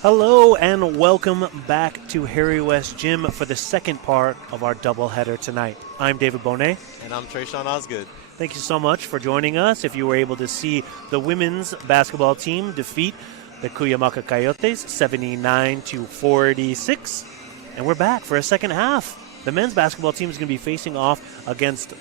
Hello and welcome back to Harry West Gym for the second part of our doubleheader tonight. I'm David Bohnet. And I'm Tresean Osgood. Thank you so much for joining us. If you were able to see the women's basketball team defeat the Cuyamaca Coyotes 79-46, and we're back for a second half. The men's basketball team is going to be facing off against,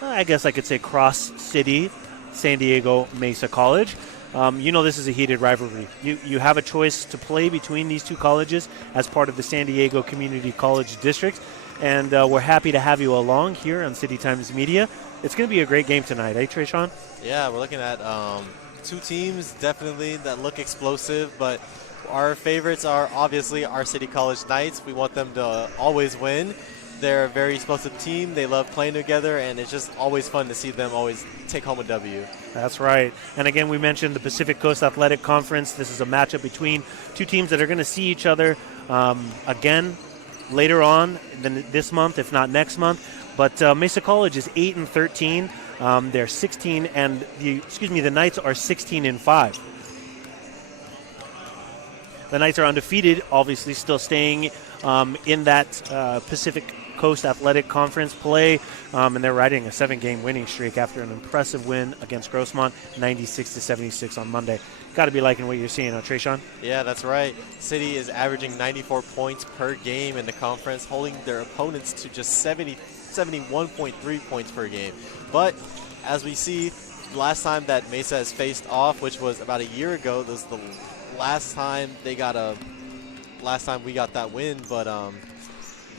I guess I could say, Cross City, San Diego Mesa College. This is a heated rivalry. You have a choice to play between these two colleges as part of the San Diego Community College District, and we're happy to have you along here on City Times Media. It's going to be a great game tonight, eh, Tresean? Yeah, we're looking at two teams definitely that look explosive, but our favorites are obviously our City College Knights. We want them to always win. They're a very explosive team. They love playing together, and it's just always fun to see them always take home a W. That's right. And again, we mentioned the Pacific Coast Athletic Conference. This is a matchup between two teams that are going to see each other again later on this month, if not next month. But Mesa College is 8-13. They're 16, and the Knights are 16-5. The Knights are undefeated, obviously still staying in that Pacific Coast Athletic Conference play, and they're riding a 7-game winning streak after an impressive win against Grossmont, 96-76 on Monday. Got to be liking what you're seeing, Tresean? Yeah, that's right. City is averaging 94 points per game in the conference, holding their opponents to just 71.3 points per game. But as we see, last time that Mesa has faced off, which was about a year ago, this was the last time we got that win, but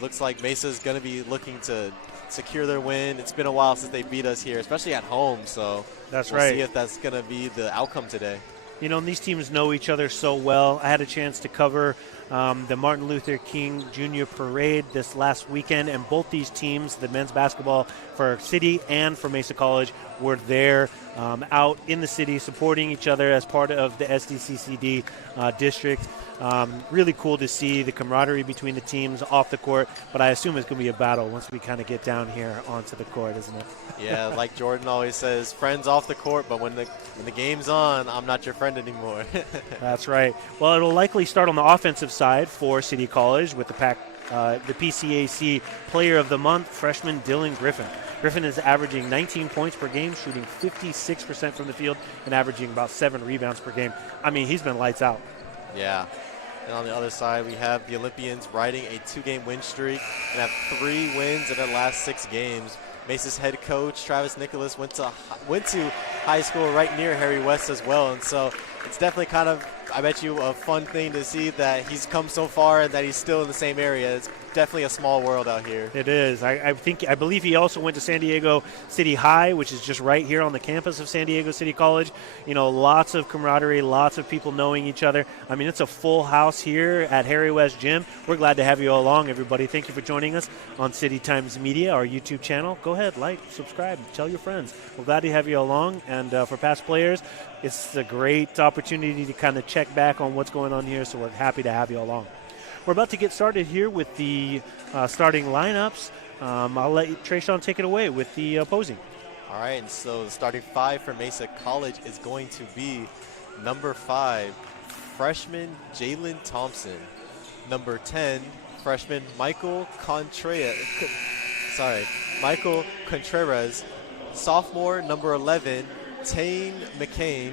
looks like Mesa's going to be looking to secure their win. It's been a while since they beat us here, especially at home, so we'll see if that's going to be the outcome today. You know, and these teams know each other so well. I had a chance to cover the Martin Luther King Jr. Parade this last weekend, and both these teams, the men's basketball for City and for Mesa College, were there out in the city supporting each other as part of the SDCCD district. Really cool to see the camaraderie between the teams off the court, but I assume it's going to be a battle once we kind of get down here onto the court, isn't it? Yeah, like Jordan always says, friends off the court, but when the game's on, I'm not your friend anymore. That's right. Well, it'll likely start on the offensive side for City College with the PCAC Player of the Month, freshman Dylan Griffin. Griffin is averaging 19 points per game, shooting 56% from the field, and averaging about 7 rebounds per game. I mean, he's been lights out. Yeah. And on the other side, we have the Olympians riding a 2-game win streak and have 3 wins in their last 6 games. Mesa's head coach, Travis Nicholas, went to high school right near Harry West as well. And so it's definitely kind of, I bet you, a fun thing to see that he's come so far and that he's still in the same area. It's definitely a small world out here. It is. I believe he also went to San Diego City High, which is just right here on the campus of San Diego City College. You know, lots of camaraderie, lots of people knowing each other. I mean, it's a full house here at Harry West Gym. We're glad to have you all along, everybody. Thank you for joining us on City Times Media, our YouTube channel. Go ahead, like, subscribe, tell your friends. We're glad to have you along. And for past players, it's a great opportunity to kind of check back on what's going on here, so we're happy to have you along. We're about to get started here with the starting lineups. I'll let Tresean take it away with the opposing. All right, and so the starting 5 for Mesa College is going to be number 5, freshman Jalen Thompson. Number 10, freshman Michael Contreras. Sophomore, number 11, Tane McCain.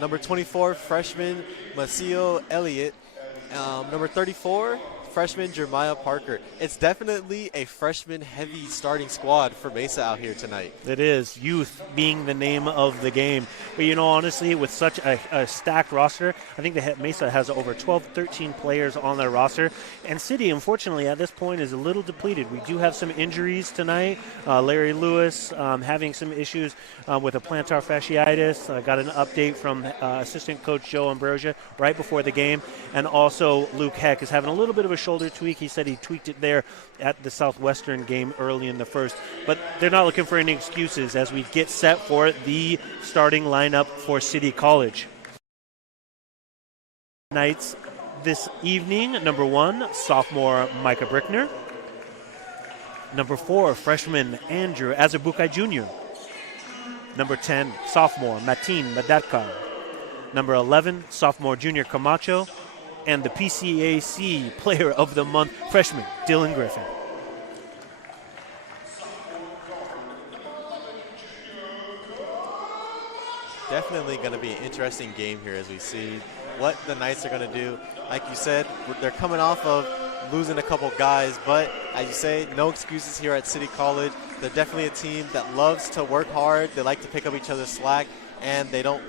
Number 24, freshman Maceo Elliott. Number 34, freshman Jeremiah Parker. It's definitely a freshman-heavy starting squad for Mesa out here tonight. It is, youth being the name of the game. But, you know, honestly, with such a stacked roster, I think the Mesa has over 12, 13 players on their roster. And City, unfortunately, at this point is a little depleted. We do have some injuries tonight. Larry Lewis having some issues with a plantar fasciitis. I got an update from assistant coach Joe Ambrosia right before the game. And also Luke Heck is having a little bit of a shoulder tweak. He said he tweaked it there at the Southwestern game early in the first. But they're not looking for any excuses as we get set for the starting lineup for City College. Nights this evening, number 1, sophomore Micah Brickner. Number 4, freshman Andrew Azabukai Jr. Number 10, sophomore Mateen Madatkar. number 11, sophomore junior Camacho, and the PCAC Player of the Month freshman, Dylan Griffin. Definitely going to be an interesting game here as we see what the Knights are going to do. Like you said, they're coming off of losing a couple guys, but as you say, no excuses here at City College. They're definitely a team that loves to work hard. They like to pick up each other's slack, and they don't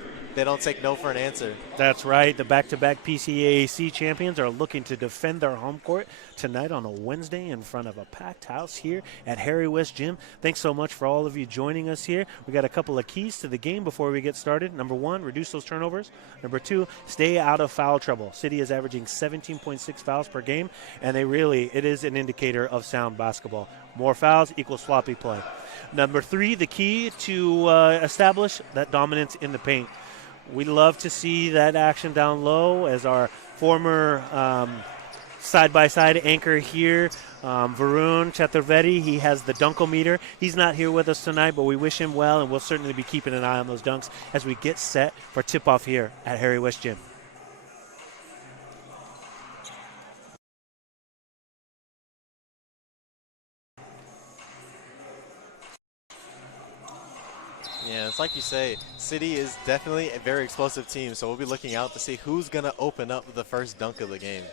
take no for an answer. That's right. The back-to-back PCAC champions are looking to defend their home court tonight on a Wednesday in front of a packed house here at Harry West Gym. Thanks so much for all of you joining us here. We got a couple of keys to the game before we get started. Number 1, reduce those turnovers. Number 2, stay out of foul trouble. City is averaging 17.6 fouls per game, and it is an indicator of sound basketball. More fouls equals sloppy play. Number 3, the key to establish that dominance in the paint. We love to see that action down low as our former side-by-side anchor here, Varun Chaturvedi. He has the dunkometer. He's not here with us tonight, but we wish him well, and we'll certainly be keeping an eye on those dunks as we get set for tip-off here at Harry West Gym. Yeah, it's like you say, City is definitely a very explosive team, so we'll be looking out to see who's going to open up the first dunk of the game.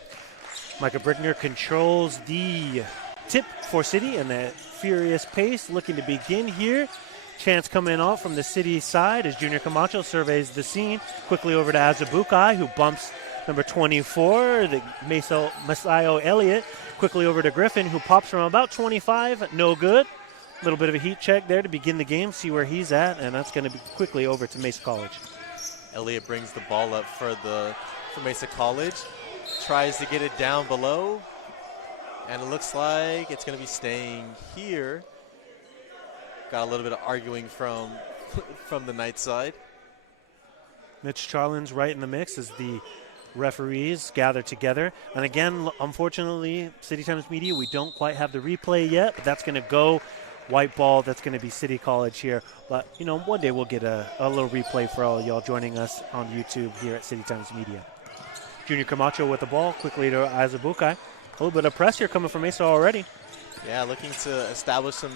Micah Brickner controls the tip for City and that furious pace looking to begin here. Chance coming off from the City side as Junior Camacho surveys the scene. Quickly over to Azubukai, who bumps number 24, the Masayo Elliott. Quickly over to Griffin, who pops from about 25, no good. A little bit of a heat check there to begin the game, see where he's at, and that's going to be quickly over to Mesa College. Elliott brings the ball up for Mesa College, tries to get it down below, and it looks like it's going to be staying here. Got a little bit of arguing from the Knights side. Mitch Charlin's right in the mix as the referees gather together. And again, unfortunately, City Times Media, we don't quite have the replay yet, but that's going to go white ball. That's going to be City College here. But, one day we'll get a little replay for all y'all joining us on YouTube here at City Times Media. Junior Camacho with the ball, quickly to Azubukai. A little bit of press here coming from Mesa already. Yeah, looking to establish some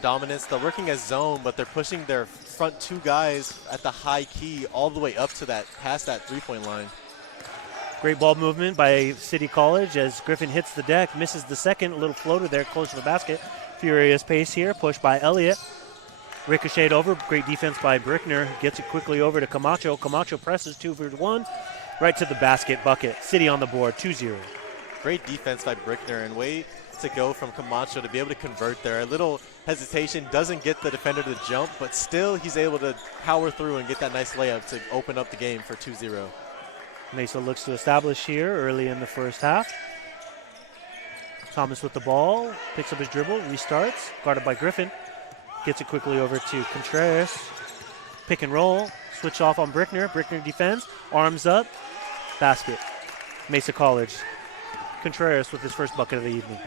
dominance. They're working as zone, but they're pushing their front 2 guys at the high key all the way up to past that three-point line. Great ball movement by City College as Griffin hits the deck, misses the second, a little floater there close to the basket. Furious pace here, pushed by Elliott. Ricocheted over, great defense by Brickner. Gets it quickly over to Camacho. Camacho presses 2-for-1, right to the basket bucket. City on the board, 2-0. Great defense by Brickner, and way to go from Camacho to be able to convert there. A little hesitation, doesn't get the defender to jump, but still he's able to power through and get that nice layup to open up the game for 2-0. Mesa looks to establish here early in the first half. Thomas with the ball, picks up his dribble, restarts, guarded by Griffin. Gets it quickly over to Contreras. Pick and roll, switch off on Brickner. Brickner defends, arms up, basket. Mesa College. Contreras with his first bucket of the evening.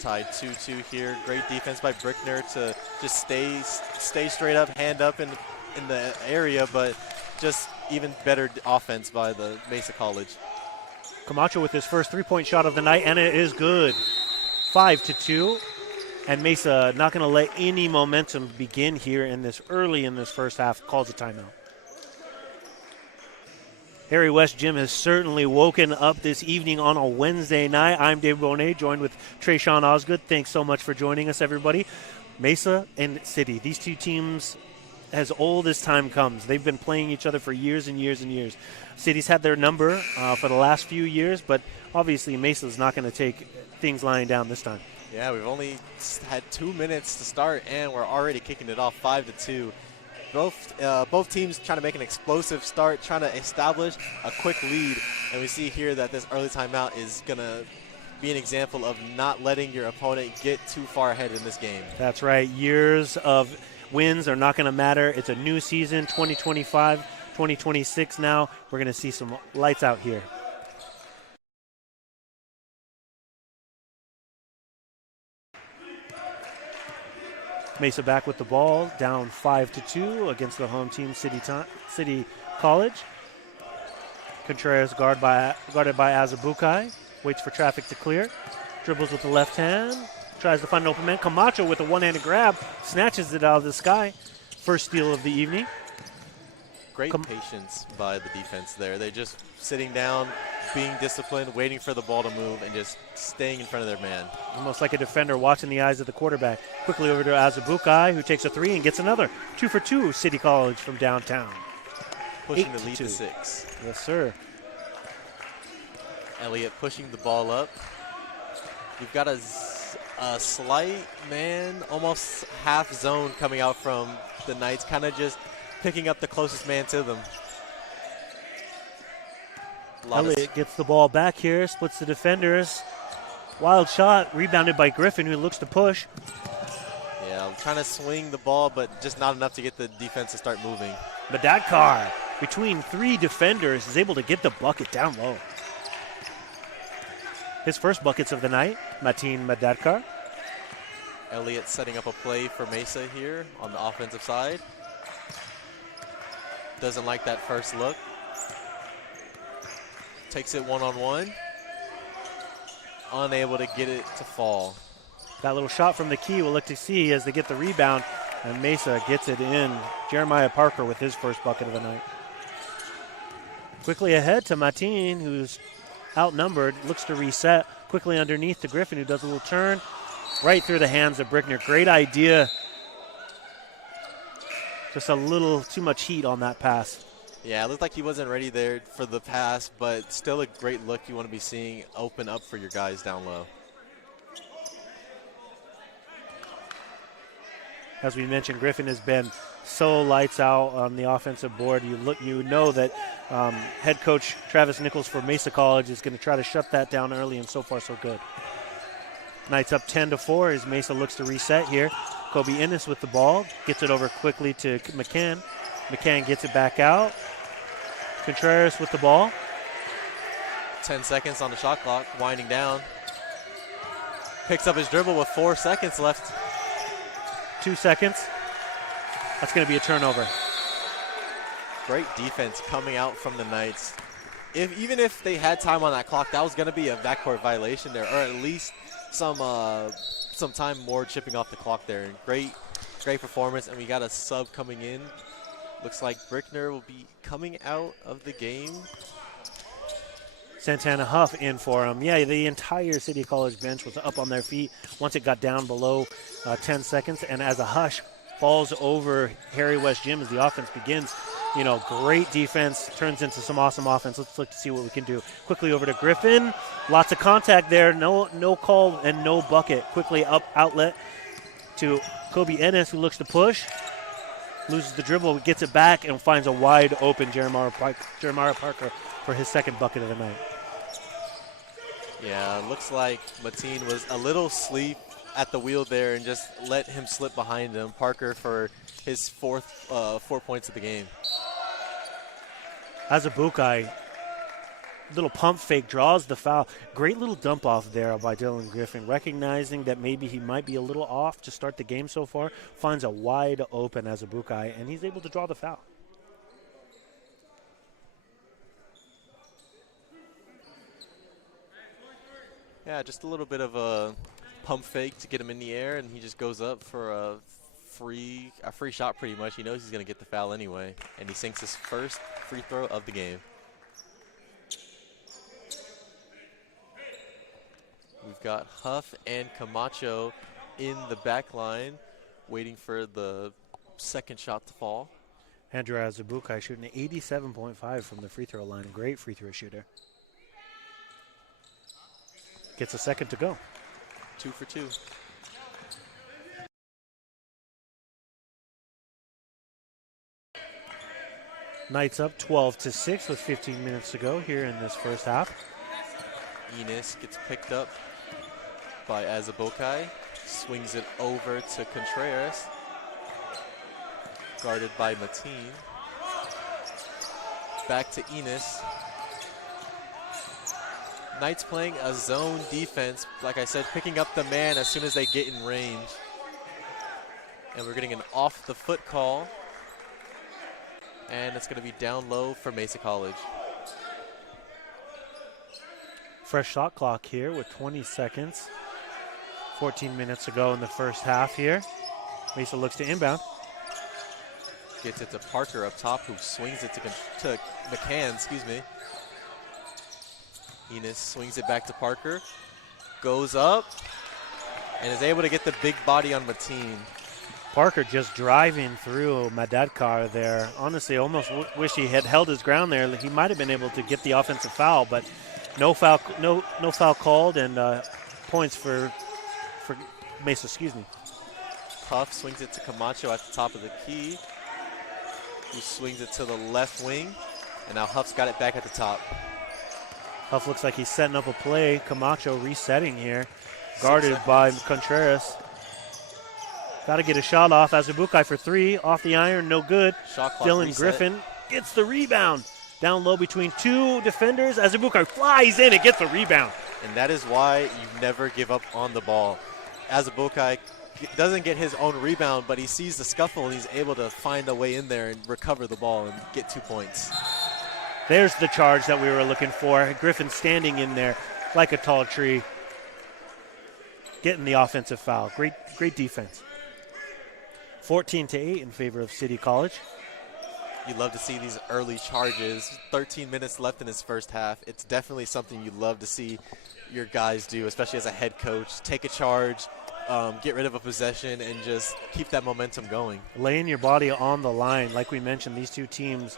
Tied 2-2 here. Great defense by Brickner to just stay straight up, hand up in the area, but just even better offense by the Mesa College. Camacho with his first three-point shot of the night, and it is good. 5-2, and Mesa not going to let any momentum begin here early in this first half. Calls a timeout. Harry West Gym has certainly woken up this evening on a Wednesday night. I'm Dave Bohnet, joined with Tresean Osgood. Thanks so much for joining us, everybody. Mesa and City, these two teams, as old as time comes, they've been playing each other for years and years and years. City's had their number for the last few years, but obviously Mesa's not going to take things lying down this time. Yeah, we've only had 2 minutes to start, and we're already kicking it off 5-2. Both teams trying to make an explosive start, trying to establish a quick lead, and we see here that this early timeout is going to be an example of not letting your opponent get too far ahead in this game. That's right. Years of wins are not going to matter. It's a new season, 2025, 2026 now. We're going to see some lights out here. Mesa back with the ball, down 5-2 against the home team, City College. Contreras guarded by Azubukai. Waits for traffic to clear. Dribbles with the left hand. Tries to find an open man. Camacho with a one-handed grab. Snatches it out of the sky. First steal of the evening. Great patience by the defense there. They're just sitting down, being disciplined, waiting for the ball to move, and just staying in front of their man. Almost like a defender watching the eyes of the quarterback. Quickly over to Azubukai, who takes a three and gets another. 2 for 2, City College from downtown. Pushing the lead to 6. Yes, sir. Elliott pushing the ball up. We've got a slight man, almost half zone coming out from the Knights, kind of just picking up the closest man to them. Elliott gets the ball back here, splits the defenders. Wild shot, rebounded by Griffin, who looks to push. Yeah, trying to swing the ball, but just not enough to get the defense to start moving. Madadkar, between 3 defenders, is able to get the bucket down low. His first buckets of the night, Mateen Madadkar. Elliott setting up a play for Mesa here on the offensive side. Doesn't like that first look. Takes it one-on-one. Unable to get it to fall. That little shot from the key we'll look to see as they get the rebound, and Mesa gets it in. Jeremiah Parker with his first bucket of the night. Quickly ahead to Mateen, who's outnumbered, looks to reset. Quickly underneath to Griffin, who does a little turn. Right through the hands of Brickner. Great idea. Just a little too much heat on that pass. Yeah, it looked like he wasn't ready there for the pass, but still a great look you want to be seeing open up for your guys down low. As we mentioned, Griffin has been so lights out on the offensive board. You know that head coach Travis Nichols for Mesa College is going to try to shut that down early, and so far so good. Knights up 10-4 as Mesa looks to reset here. Kobe Ennis with the ball, gets it over quickly to McCann. McCann gets it back out. Contreras with the ball. 10 seconds on the shot clock, winding down. Picks up his dribble with 4 seconds left. 2 seconds. That's going to be a turnover. Great defense coming out from the Knights. Even if they had time on that clock, that was going to be a backcourt violation there, or at least some time more chipping off the clock there. And great performance, and we got a sub coming in. Looks like Brickner will be coming out of the game. Santana Huff in for him. Yeah, the entire City College bench was up on their feet once it got down below 10 seconds. And as a hush falls over Harry West Gym as the offense begins, great defense turns into some awesome offense. Let's look to see what we can do. Quickly over to Griffin. Lots of contact there. No call and no bucket. Quickly outlet to Kobe Ennis, who looks to push. Loses the dribble, gets it back, and finds a wide open Jeremiah Parker for his second bucket of the night. Yeah, looks like Mateen was a little asleep at the wheel there and just let him slip behind him. Parker for his 4 points of the game. Azubukai, little pump fake, draws the foul. Great little dump off there by Dylan Griffin, recognizing that maybe he might be a little off to start the game so far. Finds a wide open Azubukai, and he's able to draw the foul. Yeah, just a little bit of a pump fake to get him in the air, and he just goes up for a free shot pretty much. He knows he's going to get the foul anyway, and he sinks his first free throw of the game. We've got Huff and Camacho in the back line, waiting for the second shot to fall. Andrew Azubukai shooting 87.5 from the free throw line. Great free throw shooter. Gets a second to go. 2 for 2. Knights up 12-6 with 15 minutes to go here in this first half. Enos gets picked up by Azubukai. Swings it over to Contreras. Guarded by Mateen. Back to Enos. Knights playing a zone defense. Like I said, picking up the man as soon as they get in range. And we're getting an off the foot call. And it's going to be down low for Mesa College. Fresh shot clock here with 20 seconds. 14 minutes ago in the first half here. Mesa looks to inbound. Gets it to Parker up top, who swings it to McCann, excuse me. Enos swings it back to Parker. Goes up and is able to get the big body on Mateen. Parker just driving through Madadkar there. Honestly, almost wish he had held his ground there. He might have been able to get the offensive foul, but no foul called, and points for Mesa, excuse me. Huff swings it to Camacho at the top of the key, who swings it to the left wing, and now Huff's got it back at the top. Huff looks like he's setting up a play. Camacho resetting here, guarded by Contreras. Got to get a shot off. Azubukai for three, off the iron, no good. Shot clock Dylan reset. Griffin gets the rebound. Down low between two defenders. Azubukai flies in and gets the rebound. And that is why you never give up on the ball. Azubukai doesn't get his own rebound, but he sees the scuffle and he's able to find a way in there and recover the ball and get 2 points. There's the charge that we were looking for. Griffin standing in there like a tall tree, getting the offensive foul. Great defense. 14-8 in favor of City College. You love to see these early charges. 13 minutes left in his first half. It's definitely something you love to see your guys do, especially as a head coach. Take a charge, get rid of a possession, and just keep that momentum going. Laying your body on the line. Like we mentioned, these two teams,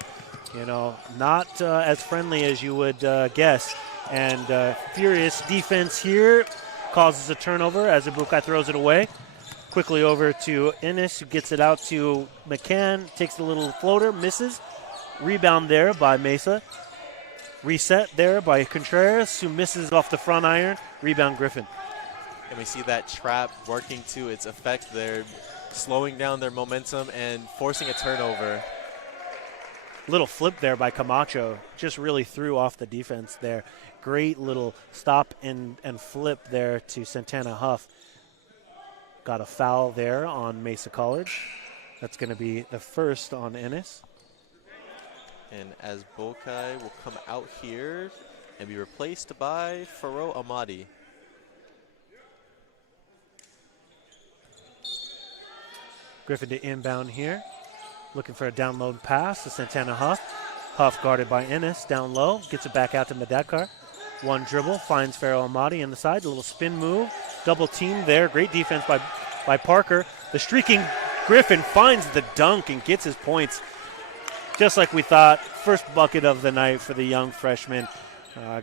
not as friendly as you would guess. And furious defense here causes a turnover as Azubukai throws it away. Quickly over to Ennis, who gets it out to McCann, takes the little floater, misses. Rebound there by Mesa. Reset there by Contreras, who misses off the front iron. Rebound Griffin. And we see that trap working to its effect there, slowing down their momentum and forcing a turnover. Little flip there by Camacho, just really threw off the defense there. Great little stop and flip there to Santana Huff. Got a foul there on Mesa College. That's going to be the first on Ennis. And as Bokai will come out here and be replaced by Faro Amadi. Griffin to inbound here. Looking for a download pass to Santana Huff. Huff guarded by Ennis down low. Gets it back out to Madadkar. One dribble, finds Faro Amadi in the side. A little spin move. Double team there. Great defense by Parker. The streaking Griffin finds the dunk and gets his points. Just like we thought. First bucket of the night for the young freshman.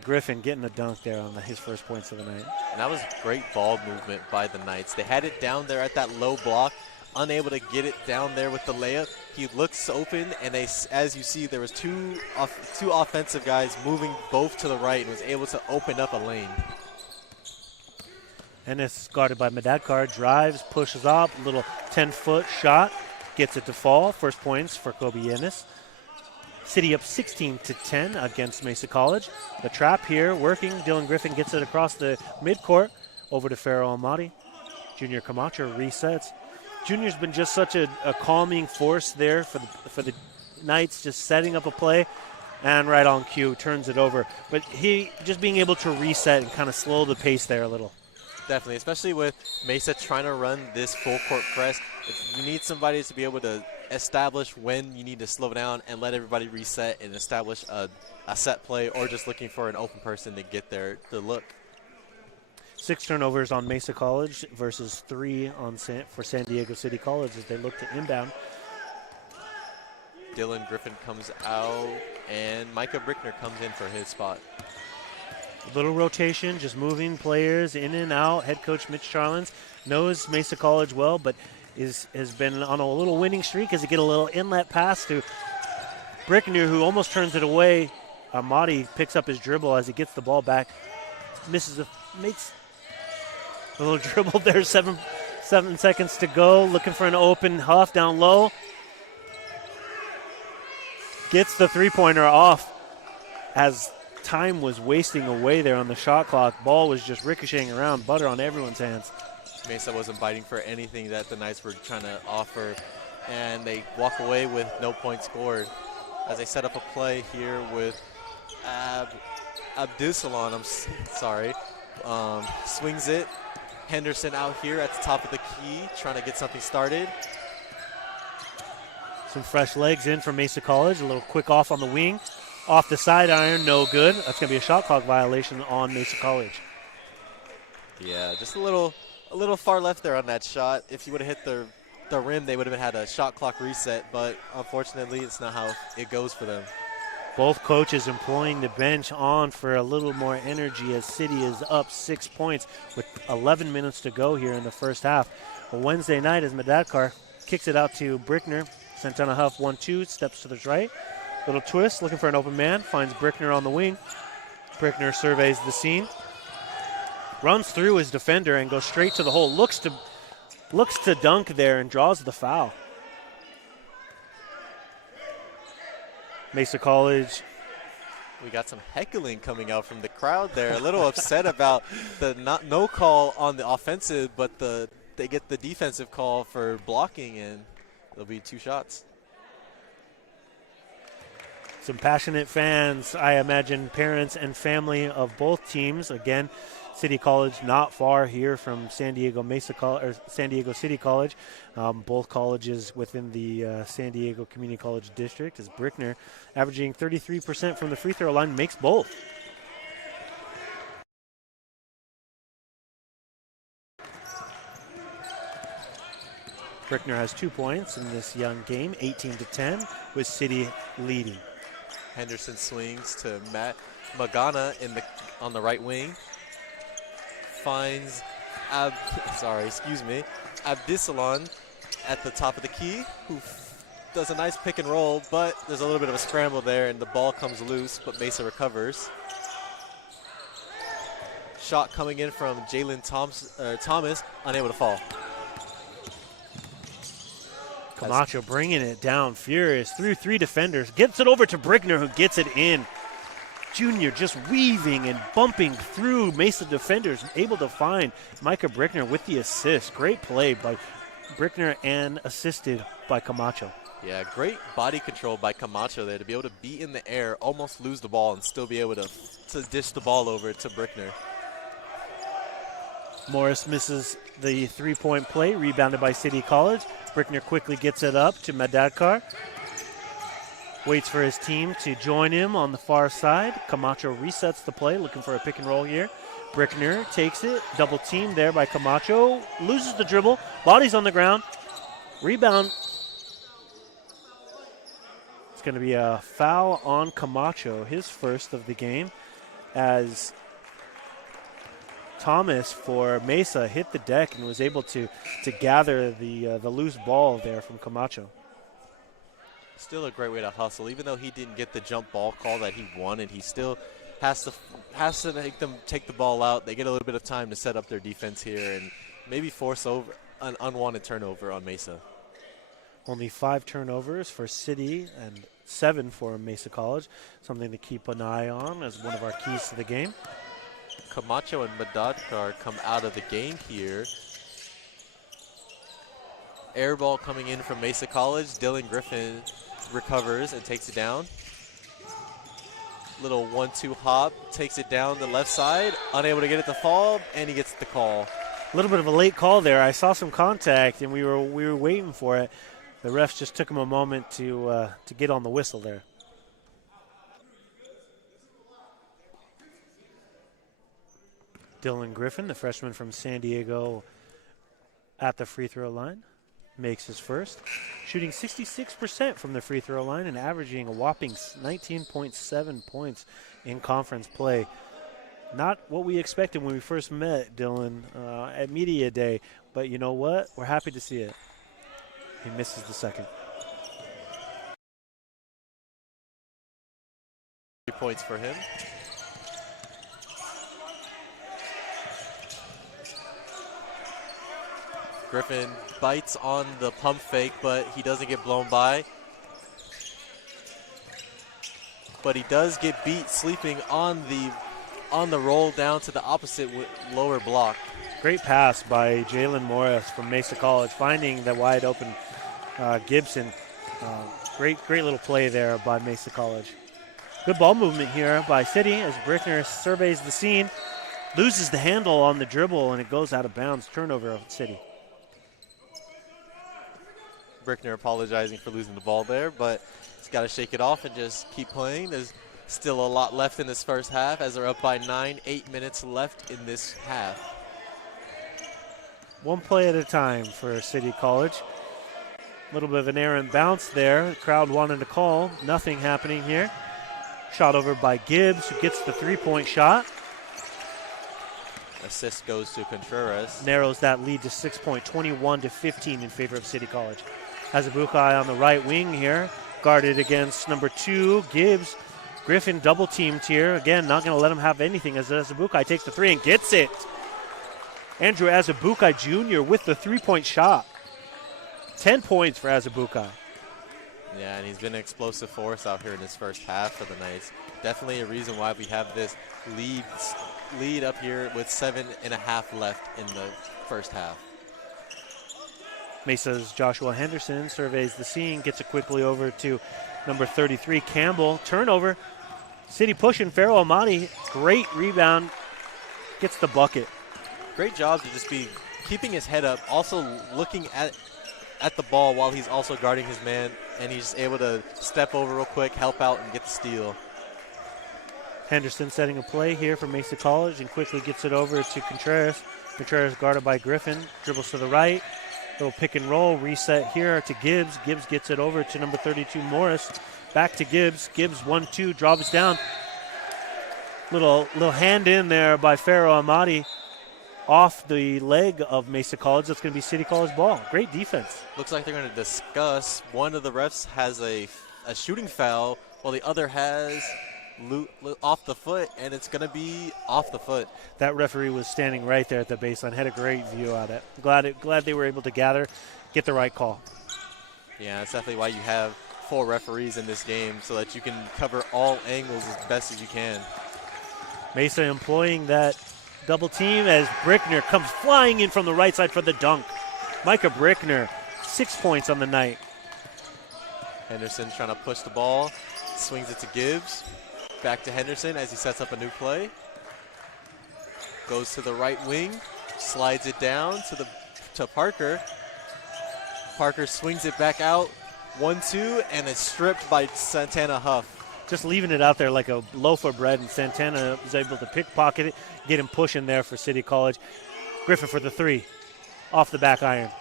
Griffin getting a dunk there on his first points of the night. And that was great ball movement by the Knights. They had it down there at that low block. Unable to get it down there with the layup. He looks open, and as you see, there was two offensive guys moving both to the right and was able to open up a lane. Ennis guarded by Madadkar, drives, pushes up, little 10-foot shot, gets it to fall. First points for Kobe Ennis. City up 16-10 against Mesa College. The trap here working. Dylan Griffin gets it across the midcourt over to Faro Amadi. Junior Camacho resets. Junior's been just such a calming force there for the Knights, just setting up a play, and right on cue, turns it over. But he just being able to reset and kind of slow the pace there a little. Definitely, especially with Mesa trying to run this full court press. You need somebody to be able to establish when you need to slow down and let everybody reset and establish a set play, or just looking for an open person to get there to look. 6 turnovers on Mesa College versus 3 for San Diego City College as they look to inbound. Dylan Griffin comes out, and Micah Brickner comes in for his spot. Little rotation, just moving players in and out. Head coach Mitch Charlins knows Mesa College well, but has been on a little winning streak as he get a little inlet pass to Brickner, who almost turns it away. Amadi picks up his dribble as he gets the ball back. Makes a little dribble there, 7 seconds to go. Looking for an open Huff down low. Gets the three-pointer off as time was wasting away there on the shot clock. Ball was just ricocheting around, butter on everyone's hands. Mesa wasn't biting for anything that the Knights were trying to offer, and they walk away with no points scored as they set up a play here with Abdusalon, sorry, swings it. Henderson out here at the top of the key, trying to get something started. Some fresh legs in from Mesa College. A little quick off on the wing. Off the side iron, no good. That's going to be a shot clock violation on Mesa College. Yeah, just a little far left there on that shot. If you would have hit the rim, they would have had a shot clock reset, but unfortunately, it's not how it goes for them. Both coaches employing the bench on for a little more energy as City is up 6 points with 11 minutes to go here in the first half. A Wednesday night as Madadkar kicks it out to Brickner. Sent on a huff, 1-2, steps to the right. Little twist, looking for an open man, finds Brickner on the wing. Brickner surveys the scene. Runs through his defender and goes straight to the hole. Looks to dunk there and draws the foul. Mesa College. We got some heckling coming out from the crowd there. A little upset about the no call on the offensive, but they get the defensive call for blocking, and it'll be 2 shots. Some passionate fans, I imagine parents and family of both teams. Again, City College not far here from San Diego City College. Both colleges within the San Diego Community College District, as Brickner, averaging 33% from the free throw line, makes both. Brickner has 2 points in this young game, 18-10, with City leading. Henderson swings to Matt Magana on the right wing. Finds Abdisalon at the top of the key, who does a nice pick and roll, but there's a little bit of a scramble there, and the ball comes loose, but Mesa recovers. Shot coming in from Jalen Thomas, unable to fall. Camacho bringing it down, furious, through 3 defenders, gets it over to Brickner, who gets it in. Junior just weaving and bumping through Mesa defenders, able to find Micah Brickner with the assist. Great play by Brickner and assisted by Camacho. Yeah, great body control by Camacho there to be able to be in the air, almost lose the ball, and still be able to dish the ball over to Brickner. Morris misses the 3-point play, rebounded by City College. Brickner quickly gets it up to Madadkar. Waits for his team to join him on the far side. Camacho resets the play, looking for a pick and roll here. Brickner takes it, double team there by Camacho. Loses the dribble, body's on the ground. Rebound. It's going to be a foul on Camacho, his first of the game, as Thomas for Mesa hit the deck and was able to gather the loose ball there from Camacho. Still a great way to hustle. Even though he didn't get the jump ball call that he wanted, he still has to make them take the ball out. They get a little bit of time to set up their defense here and maybe force over an unwanted turnover on Mesa. Only 5 turnovers for City and 7 for Mesa College. Something to keep an eye on as one of our keys to the game. Camacho and Madadkar come out of the game here. Air ball coming in from Mesa College. Dylan Griffin recovers and takes it down. Little 1-2 hop, takes it down the left side, unable to get it to fall, and he gets the call. A little bit of a late call there. I saw some contact, and we were waiting for it. The refs just took him a moment to get on the whistle there. Dylan Griffin, the freshman from San Diego, at the free throw line, makes his first, shooting 66% from the free throw line and averaging a whopping 19.7 points in conference play. Not what we expected when we first met Dylan at Media Day, but you know what? We're happy to see it. He misses the second. 3 points for him. Griffin bites on the pump fake, but he doesn't get blown by. But he does get beat sleeping on the roll down to the opposite lower block. Great pass by Jalen Morris from Mesa College, finding the wide open Gibson. Great little play there by Mesa College. Good ball movement here by City as Brickner surveys the scene, loses the handle on the dribble, and it goes out of bounds. Turnover of City. Brickner apologizing for losing the ball there, but he's got to shake it off and just keep playing. There's still a lot left in this first half as they're up by 9, 8 minutes left in this half. One play at a time for City College. A little bit of an errant bounce there. The crowd wanted to call. Nothing happening here. Shot over by Gibbs, who gets the three-point shot. Assist goes to Contreras. Narrows that lead to 6 point, 21-15 in favor of City College. Azubukai on the right wing here, guarded against number 2, Gibbs. Griffin double teamed here. Again, not going to let him have anything as Azubukai takes the three and gets it. Andrew Azubukai Jr. with the three-point shot. 10 points for Azubukai. Yeah, and he's been an explosive force out here in this first half for the Knights. Definitely a reason why we have this lead up here with 7.5 left in the first half. Mesa's Joshua Henderson surveys the scene, gets it quickly over to number 33, Campbell. Turnover. City pushing. Farrell Amati, great rebound, gets the bucket. Great job to just be keeping his head up, also looking at the ball while he's also guarding his man, and he's just able to step over real quick, help out, and get the steal. Henderson setting a play here for Mesa College and quickly gets it over to Contreras. Contreras guarded by Griffin, dribbles to the right. Little pick and roll, reset here to Gibbs. Gibbs gets it over to number 32, Morris. Back to Gibbs. Gibbs 1-2, drops down. Little hand in there by Farrell Amati off the leg of Mesa College. That's going to be City College ball. Great defense. Looks like they're going to discuss. One of the refs has a shooting foul while the other has off the foot, and it's going to be off the foot. That referee was standing right there at the baseline, had a great view at it. Glad they were able to gather, get the right call. Yeah, that's definitely why you have 4 referees in this game, so that you can cover all angles as best as you can. Mesa employing that double team as Brickner comes flying in from the right side for the dunk. Micah Brickner, 6 points on the night. Henderson trying to push the ball, swings it to Gibbs. Back to Henderson as he sets up a new play. Goes to the right wing, slides it down to Parker. Parker swings it back out, 1-2, and it's stripped by Santana Huff. Just leaving it out there like a loaf of bread, and Santana is able to pickpocket it, get him pushing there for City College. Griffin for the three, off the back iron.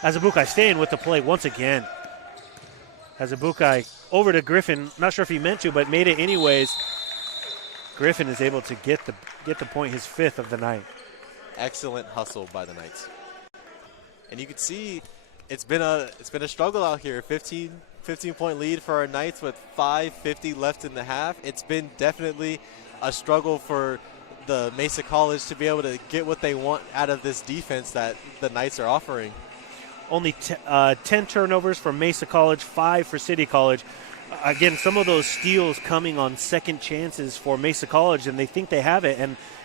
Azubukai staying with the play once again. Azubukai over to Griffin. Not sure if he meant to, but made it anyways. Griffin is able to get the point, his 5th of the night. Excellent hustle by the Knights. And you can see it's been a struggle out here. 15-point lead for our Knights with 5:50 left in the half. It's been definitely a struggle for the Mesa College to be able to get what they want out of this defense that the Knights are offering. Only 10 turnovers for Mesa College, 5 for City College. Again, some of those steals coming on second chances for Mesa College, and they think they have it.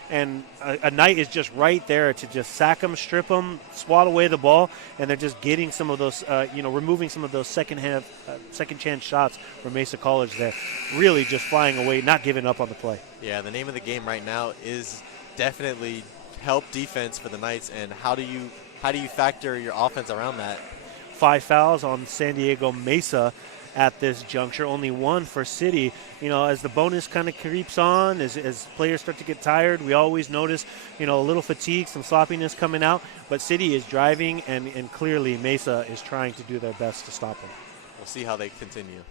And a Knight is just right there to just sack them, strip them, swat away the ball, and they're just getting some of those, removing some of those second chance shots for Mesa College there. Really just flying away, not giving up on the play. Yeah, the name of the game right now is definitely help defense for the Knights, and how do you factor your offense around that? 5 fouls on San Diego Mesa at this juncture, only 1 for City. As the bonus kind of creeps on, as players start to get tired, we always notice, a little fatigue, some sloppiness coming out, but City is driving, and clearly Mesa is trying to do their best to stop them. We'll see how they continue.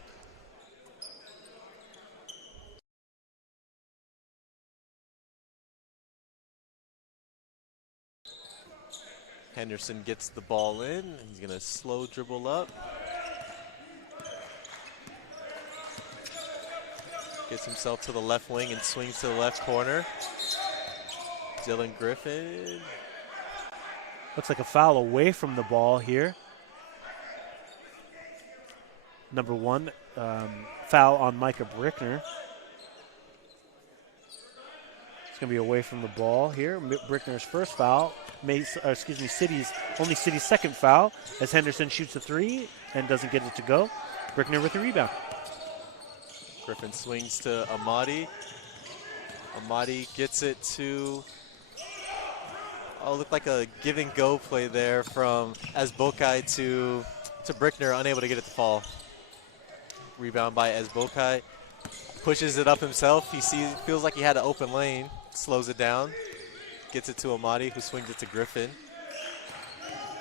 Henderson gets the ball in. He's going to slow dribble up. Gets himself to the left wing and swings to the left corner. Dylan Griffin. Looks like a foul away from the ball here. Number 1, foul on Micah Brickner. It's going to be away from the ball here. Brickner's first foul. City's second foul as Henderson shoots a 3 and doesn't get it to go. Brickner with the rebound. Griffin swings to Amadi. Amadi gets it to, looked like a give and go play there from Asbokai to Brickner, unable to get it to fall. Rebound by Asbokai. Pushes it up himself. He feels like he had an open lane. Slows it down. Gets it to Amadi, who swings it to Griffin.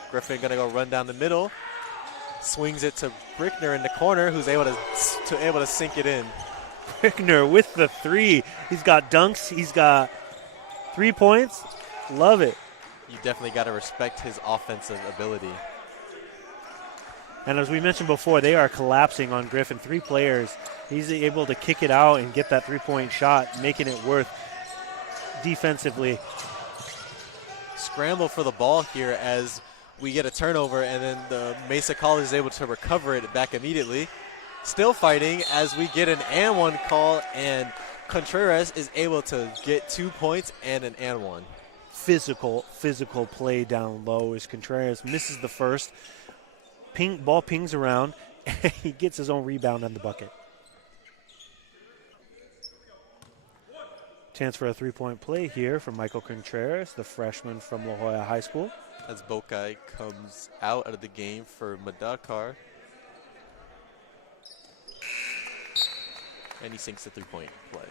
Griffin gonna go run down the middle. Swings it to Brickner in the corner, who's able to sink it in. Brickner with the three. He's got dunks. He's got 3 points. Love it. You definitely got to respect his offensive ability. And as we mentioned before, they are collapsing on Griffin. 3 players. He's able to kick it out and get that 3-point shot, making it worth defensively. Scramble for the ball here as we get a turnover, and then the Mesa College is able to recover it back immediately. Still fighting as we get an and one call, and Contreras is able to get 2 points and an and one. Physical play down low as Contreras misses the first. Ball pings around, and he gets his own rebound on the bucket. Chance for a 3-point play here from Michael Contreras, the freshman from La Jolla High School. As Bokai comes out of the game for Madakar. And he sinks the 3-point play.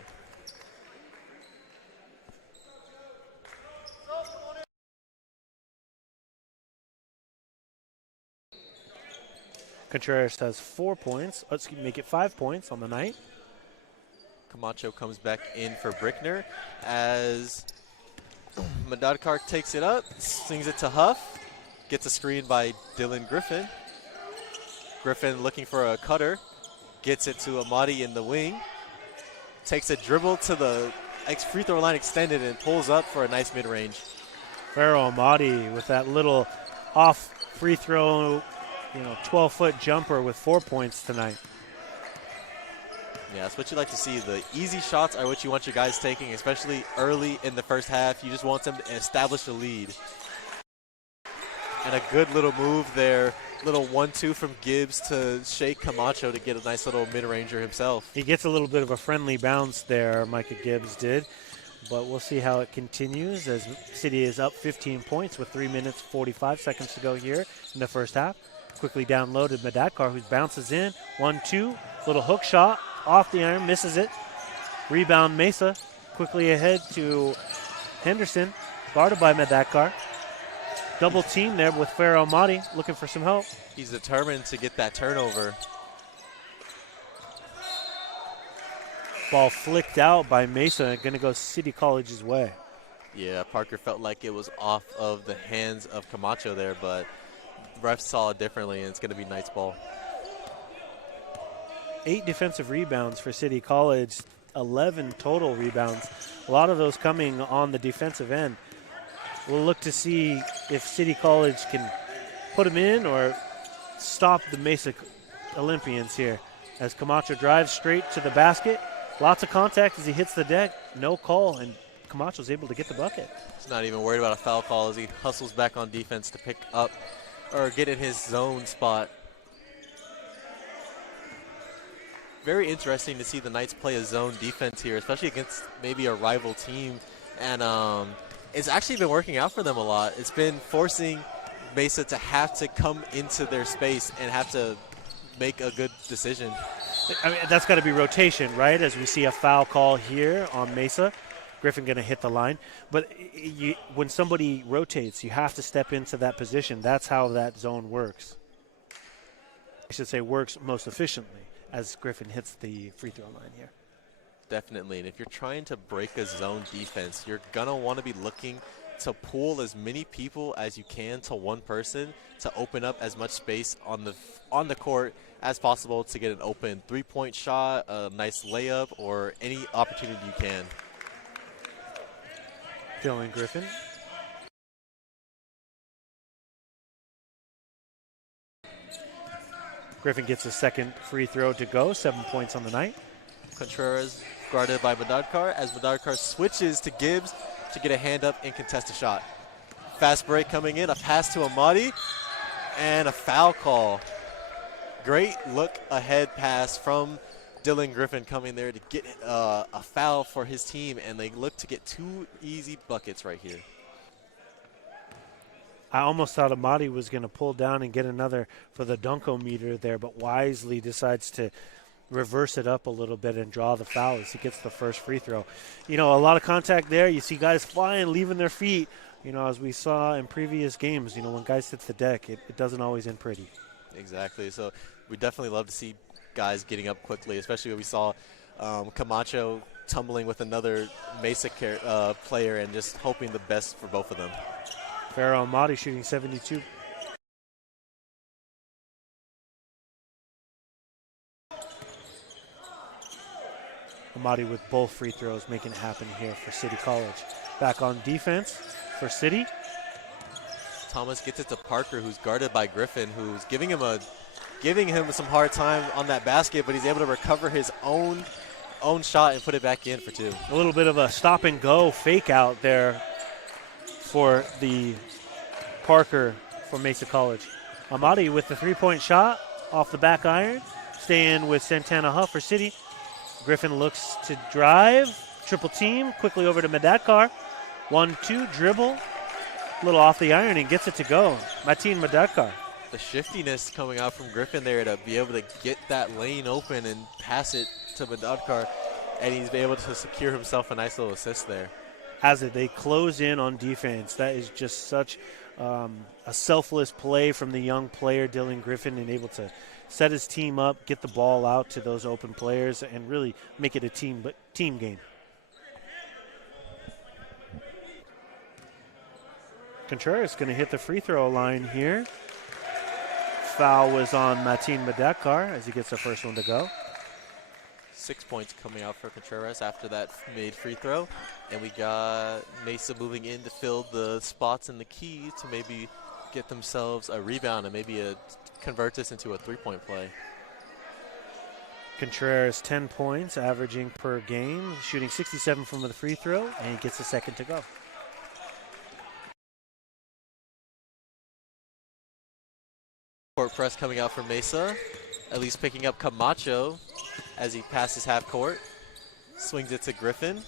Contreras has 4 points. Let's make it 5 points on the night. Camacho comes back in for Brickner as Madadkar takes it up, swings it to Huff, gets a screen by Dylan Griffin. Griffin looking for a cutter, gets it to Amadi in the wing, takes a dribble to the free throw line extended and pulls up for a nice mid-range. Pharaoh Amadi with that little off free throw, 12-foot jumper with 4 points tonight. Yeah, that's what you like to see. The easy shots are what you want your guys taking, especially early in the first half. You just want them to establish a lead. And a good little move there. Little 1-2 from Gibbs to shake Camacho to get a nice little mid-ranger himself. He gets a little bit of a friendly bounce there, Micah Gibbs did. But we'll see how it continues as City is up 15 points with 3 minutes, 45 seconds to go here in the first half. Quickly down low to Madadkar, who bounces in. 1-2, little hook shot off the iron, misses it. Rebound Mesa. Quickly ahead to Henderson, guarded by Madadkar. Double team there with Pharaoh Amadi looking for some help. He's determined to get that turnover. Ball flicked out by Mesa, going to go City College's way. Yeah, Parker felt like it was off of the hands of Camacho there, but refs saw it differently, and it's going to be Knight's ball. 8 defensive rebounds for City College, 11 total rebounds. A lot of those coming on the defensive end. We'll look to see if City College can put them in or stop the Mesa Olympians here. As Camacho drives straight to the basket. Lots of contact as he hits the deck. No call, and Camacho's able to get the bucket. He's not even worried about a foul call as he hustles back on defense to pick up or get in his zone spot. Very interesting to see the Knights play a zone defense here, especially against maybe a rival team. And it's actually been working out for them a lot. It's been forcing Mesa to have to come into their space and have to make a good decision. I mean, that's got to be rotation, right? As we see a foul call here on Mesa. Griffin going to hit the line. But when somebody rotates, you have to step into that position. That's how that zone works. I should say works most efficiently as Griffin hits the free throw line here. Definitely, and if you're trying to break a zone defense, you're going to want to be looking to pull as many people as you can to one person to open up as much space on the court as possible to get an open 3-point shot, a nice layup, or any opportunity you can. Dylan Griffin. Griffin gets a second free throw to go, 7 points on the night. Contreras guarded by Madadkar as Madadkar switches to Gibbs to get a hand up and contest a shot. Fast break coming in, a pass to Amadi, and a foul call. Great look ahead pass from Dylan Griffin coming there to get a foul for his team, and they look to get 2 easy buckets right here. I almost thought Amadi was going to pull down and get another for the dunkometer there, but wisely decides to reverse it up a little bit and draw the foul as he gets the first free throw. You know, a lot of contact there. You see guys flying, leaving their feet. You know, as we saw in previous games, you know, when guys hit the deck, it doesn't always end pretty. Exactly. So we definitely love to see guys getting up quickly, especially when we saw Camacho tumbling with another Mesa player and just hoping the best for both of them. Farrell Amadi shooting 72. Amadi with both free throws making it happen here for City College. Back on defense for City. Thomas gets it to Parker, who's guarded by Griffin, who's giving him some hard time on that basket, but he's able to recover his own shot and put it back in for 2. A little bit of a stop and go fake out there for the Parker for Mesa College. Amadi with the 3-point shot off the back iron. Staying with Santana Huff for City. Griffin looks to drive. Triple team. Quickly over to Madadkar. 1-2 dribble. A little off the iron and gets it to go. Mateen Madadkar. The shiftiness coming out from Griffin there to be able to get that lane open and pass it to Madadkar. And he's able to secure himself a nice little assist there. As they close in on defense, that is just such a selfless play from the young player, Dylan Griffin, and able to set his team up, get the ball out to those open players, and really make it a team game. Contreras going to hit the free throw line here. Foul was on Mateen Madadkar as he gets the first one to go. 6 points coming out for Contreras after that made free throw. And we got Mesa moving in to fill the spots in the key to maybe get themselves a rebound and maybe convert this into a 3-point play. Contreras 10 points, averaging per game, shooting 67 from the free throw, and he gets a second to go. Court press coming out from Mesa, at least picking up Camacho as he passes half court. Swings it to Griffin,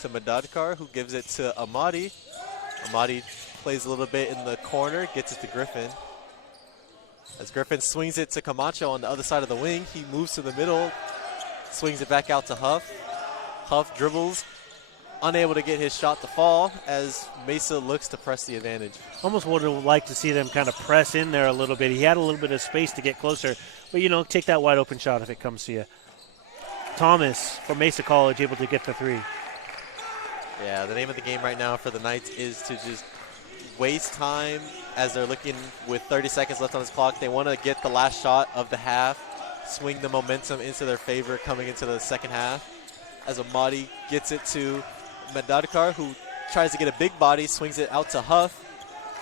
to Madadkar, who gives it to Amadi. Amadi plays a little bit in the corner, gets it to Griffin. As Griffin swings it to Camacho on the other side of the wing, he moves to the middle, swings it back out to Huff. Huff dribbles, unable to get his shot to fall as Mesa looks to press the advantage. Almost would have liked to see them kind of press in there a little bit. He had a little bit of space to get closer, but, you know, take that wide open shot if it comes to you. Thomas from Mesa College able to get the 3. Yeah, the name of the game right now for the Knights is to just waste time as they're looking with 30 seconds left on this clock. They want to get the last shot of the half, swing the momentum into their favor coming into the second half. As Amadi gets it to Madadkar, who tries to get a big body, swings it out to Huff.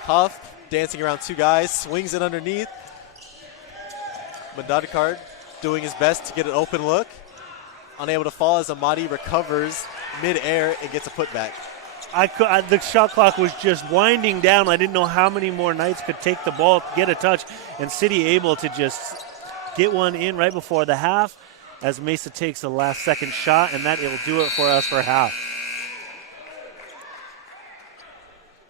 Huff dancing around 2 guys, swings it underneath. Madadkar doing his best to get an open look. Unable to fall as Amadi recovers mid-air and gets a putback. The shot clock was just winding down. I didn't know how many more Knights could take the ball, get a touch, and City able to just get one in right before the half as Mesa takes the last second shot, and that will do it for us for half.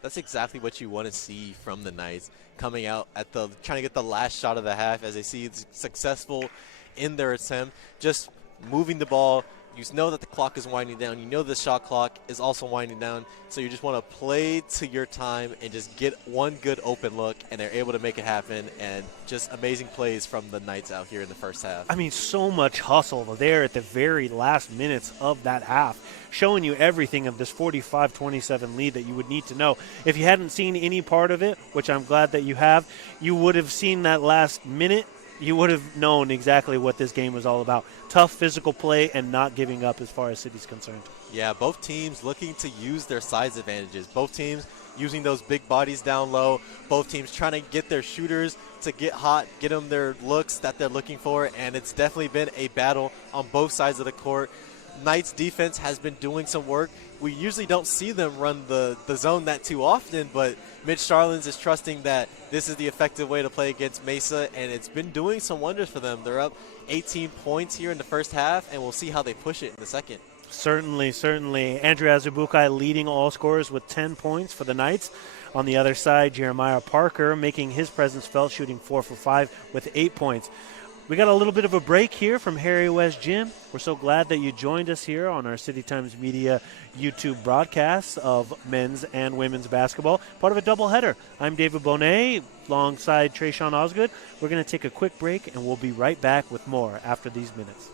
That's exactly what you want to see from the Knights, coming out at trying to get the last shot of the half as they see it's successful in their attempt, just moving the ball. You know that the clock is winding down. You know the shot clock is also winding down. So you just want to play to your time and just get one good open look, and they're able to make it happen. And just amazing plays from the Knights out here in the first half. I mean, so much hustle there at the very last minutes of that half, showing you everything of this 45-27 lead that you would need to know. If you hadn't seen any part of it, which I'm glad that you have, you would have seen that last minute. You would have known exactly what this game was all about. Tough physical play and not giving up as far as City's concerned. Yeah, both teams looking to use their size advantages. Both teams using those big bodies down low. Both teams trying to get their shooters to get hot, get them their looks that they're looking for. And it's definitely been a battle on both sides of the court. Knights defense has been doing some work. We usually don't see them run the zone that too often, but Mitch Starlins is trusting that this is the effective way to play against Mesa, and it's been doing some wonders for them. They're up 18 points here in the first half, and we'll see how they push it in the second. Certainly, certainly. Andrew Azubukai leading all scorers with 10 points for the Knights. On the other side, Jeremiah Parker making his presence felt, shooting 4 for 5 with 8 points. We got a little bit of a break here from Harry West Gym. We're so glad that you joined us here on our City Times Media YouTube broadcasts of men's and women's basketball, part of a doubleheader. I'm David Bohnet alongside Tresean Osgood. We're going to take a quick break, and we'll be right back with more after these minutes.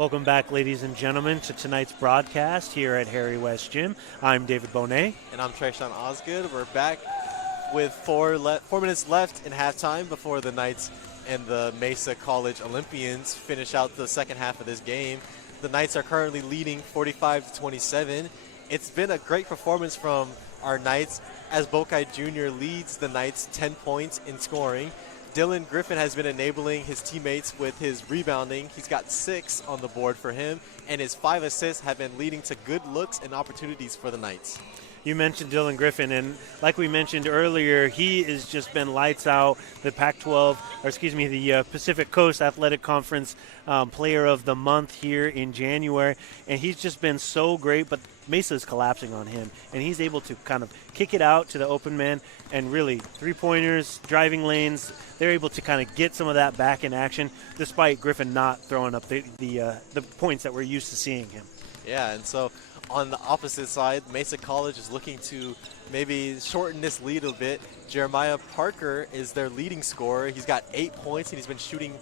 Welcome back, ladies and gentlemen, to tonight's broadcast here at Harry West Gym. I'm David Bohnet. And I'm Tresean Osgood. We're back with 4 minutes left in halftime before the Knights and the Mesa College Olympians finish out the second half of this game. The Knights are currently leading 45-27. It's been a great performance from our Knights as Bokai Jr. leads the Knights 10 points in scoring. Dylan Griffin has been enabling his teammates with his rebounding. He's got 6 on the board for him, and his 5 assists have been leading to good looks and opportunities for the Knights. You mentioned Dylan Griffin, and like we mentioned earlier, he has just been lights out. The the Pacific Coast Athletic Conference Player of the Month here in January, and he's just been so great. But Mesa is collapsing on him, and he's able to kind of kick it out to the open man, and really three-pointers, driving lanes. They're able to kind of get some of that back in action, despite Griffin not throwing up the points that we're used to seeing him. Yeah, and so on the opposite side, Mesa College is looking to maybe shorten this lead a bit. Jeremiah Parker is their leading scorer. He's got 8 points, and he's been shooting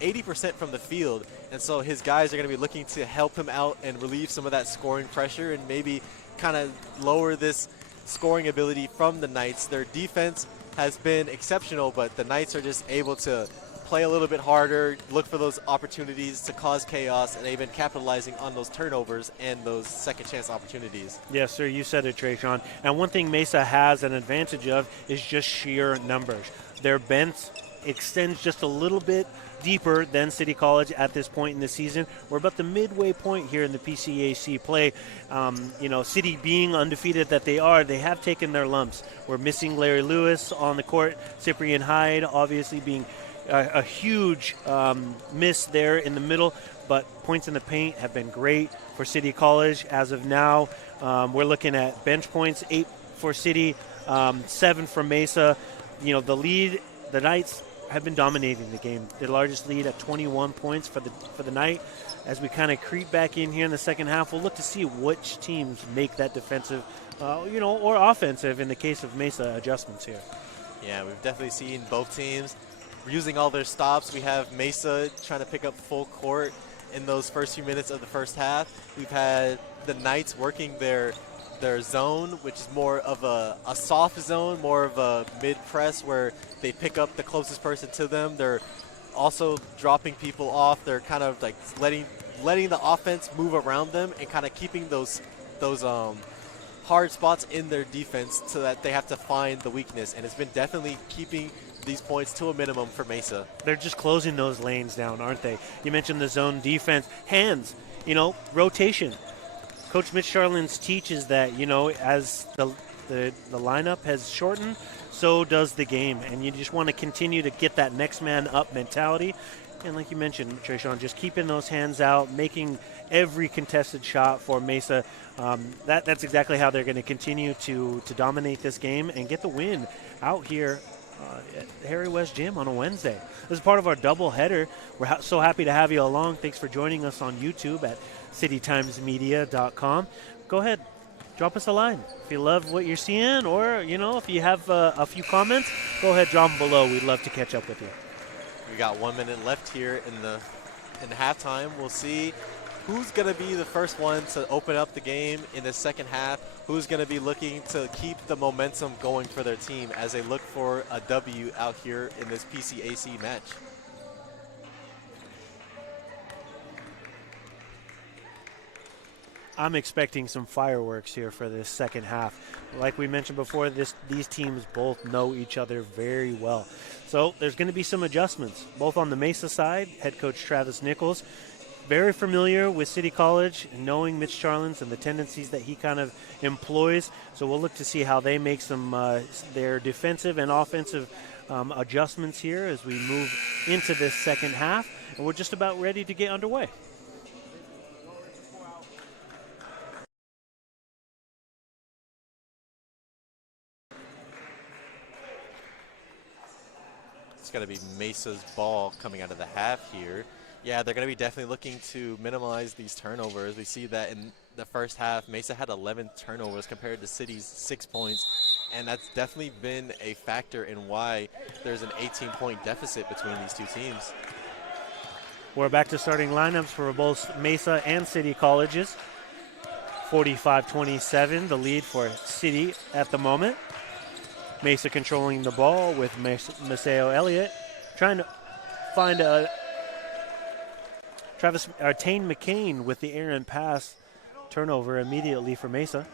80% from the field. And so his guys are going to be looking to help him out and relieve some of that scoring pressure and maybe kind of lower this scoring ability from the Knights. Their defense has been exceptional, but the Knights are just able to play a little bit harder, look for those opportunities to cause chaos, and they've been capitalizing on those turnovers and those second chance opportunities. Yes, sir, you said it, Tresean. And one thing Mesa has an advantage of is just sheer numbers. Their bench extends just a little bit deeper than City College at this point in the season. We're about the midway point here in the PCAC play. City being undefeated that they are, they have taken their lumps. We're missing Larry Lewis on the court, Cyprian Hyde obviously being a huge miss there in the middle, but points in the paint have been great for City College. As of now, we're looking at bench points, 8 for City, 7 for Mesa. The Knights have been dominating the game. Their largest lead at 21 points for the night. As we kind of creep back in here in the second half, we'll look to see which teams make that defensive, or offensive in the case of Mesa adjustments here. Yeah, we've definitely seen both teams using all their stops. We have Mesa trying to pick up full court in those first few minutes of the first half. We've had the Knights working their zone, which is more of a soft zone, more of a mid-press where they pick up the closest person to them. They're also dropping people off. They're kind of like letting the offense move around them and kind of keeping those hard spots in their defense so that they have to find the weakness. And it's been definitely keeping these points to a minimum for Mesa. They're just closing those lanes down, aren't they? You mentioned the zone defense. Hands, rotation. Coach Mitch Charlins teaches that, as the lineup has shortened, so does the game. And you just want to continue to get that next man up mentality. And like you mentioned, Tresean, just keeping those hands out, making every contested shot for Mesa. That's exactly how they're going to continue to dominate this game and get the win out here at Harry West Gym on a Wednesday. This is part of our double header. We're so happy to have you along. Thanks for joining us on YouTube at citytimesmedia.com. Go ahead, drop us a line. If you love what you're seeing, or if you have a few comments, go ahead, drop them below. We'd love to catch up with you. We got 1 minute left here in the halftime. We'll see who's going to be the first one to open up the game in the second half, who's going to be looking to keep the momentum going for their team as they look for a W out here in this PCAC match. I'm expecting some fireworks here for this second half. Like we mentioned before, these teams both know each other very well. So there's going to be some adjustments, both on the Mesa side. Head coach Travis Nichols, very familiar with City College, knowing Mitch Charlins and the tendencies that he kind of employs. So we'll look to see how they make some their defensive and offensive adjustments here as we move into this second half. And we're just about ready to get underway. It's going to be Mesa's ball coming out of the half here. Yeah, they're going to be definitely looking to minimize these turnovers. We see that in the first half, Mesa had 11 turnovers compared to City's 6 points, and that's definitely been a factor in why there's an 18-point deficit between these two teams. We're back to starting lineups for both Mesa and City Colleges. 45-27, the lead for City at the moment. Mesa controlling the ball with Maceo Elliott, trying to find Tane McCain with the errant pass. Turnover immediately for Mesa.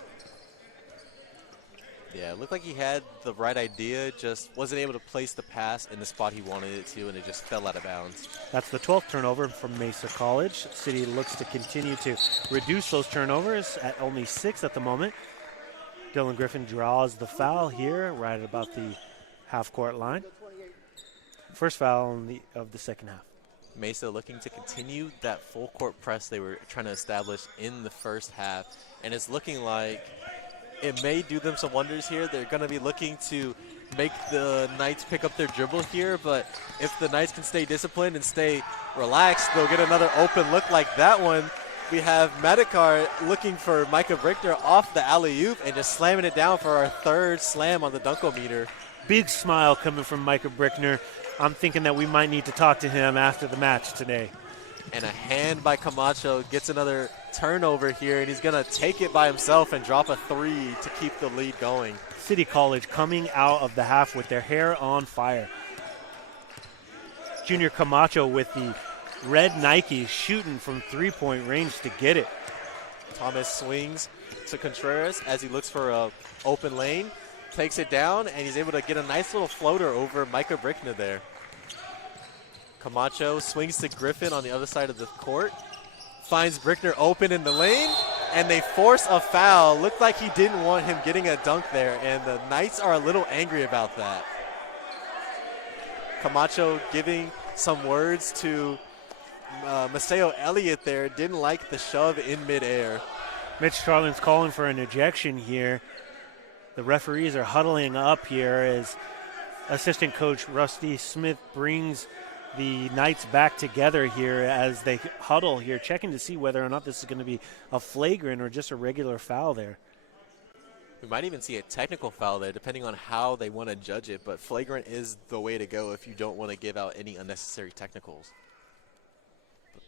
Yeah, it looked like he had the right idea, just wasn't able to place the pass in the spot he wanted it to, and it just fell out of bounds. That's the 12th turnover from Mesa College. City looks to continue to reduce those turnovers at only 6 at the moment. Dylan Griffin draws the foul here right about the half-court line. First foul of the second half. Mesa looking to continue that full-court press they were trying to establish in the first half, and it's looking like it may do them some wonders here. They're going to be looking to make the Knights pick up their dribble here, but if the Knights can stay disciplined and stay relaxed, they'll get another open look like that one. We have Madikar looking for Micah Brickner off the alley-oop and just slamming it down for our third slam on the Dunkometer. Big smile coming from Micah Brickner. I'm thinking that we might need to talk to him after the match today. And a hand by Camacho gets another turnover here, and he's going to take it by himself and drop a 3 to keep the lead going. City College coming out of the half with their hair on fire. Junior Camacho with the red Nike shooting from three-point range to get it. Thomas swings to Contreras as he looks for a open lane, takes it down, and he's able to get a nice little floater over Micah Brickner there. Camacho swings to Griffin on the other side of the court, finds Brickner open in the lane, and they force a foul. Looked like he didn't want him getting a dunk there, and the Knights are a little angry about that. Camacho giving some words to Maceo Elliott there, didn't like the shove in midair. Mitch Charlin's calling for an ejection here. The referees are huddling up here as assistant coach Rusty Smith brings the Knights back together here as they huddle here, checking to see whether or not this is going to be a flagrant or just a regular foul there. We might even see a technical foul there, depending on how they want to judge it, but flagrant is the way to go if you don't want to give out any unnecessary technicals.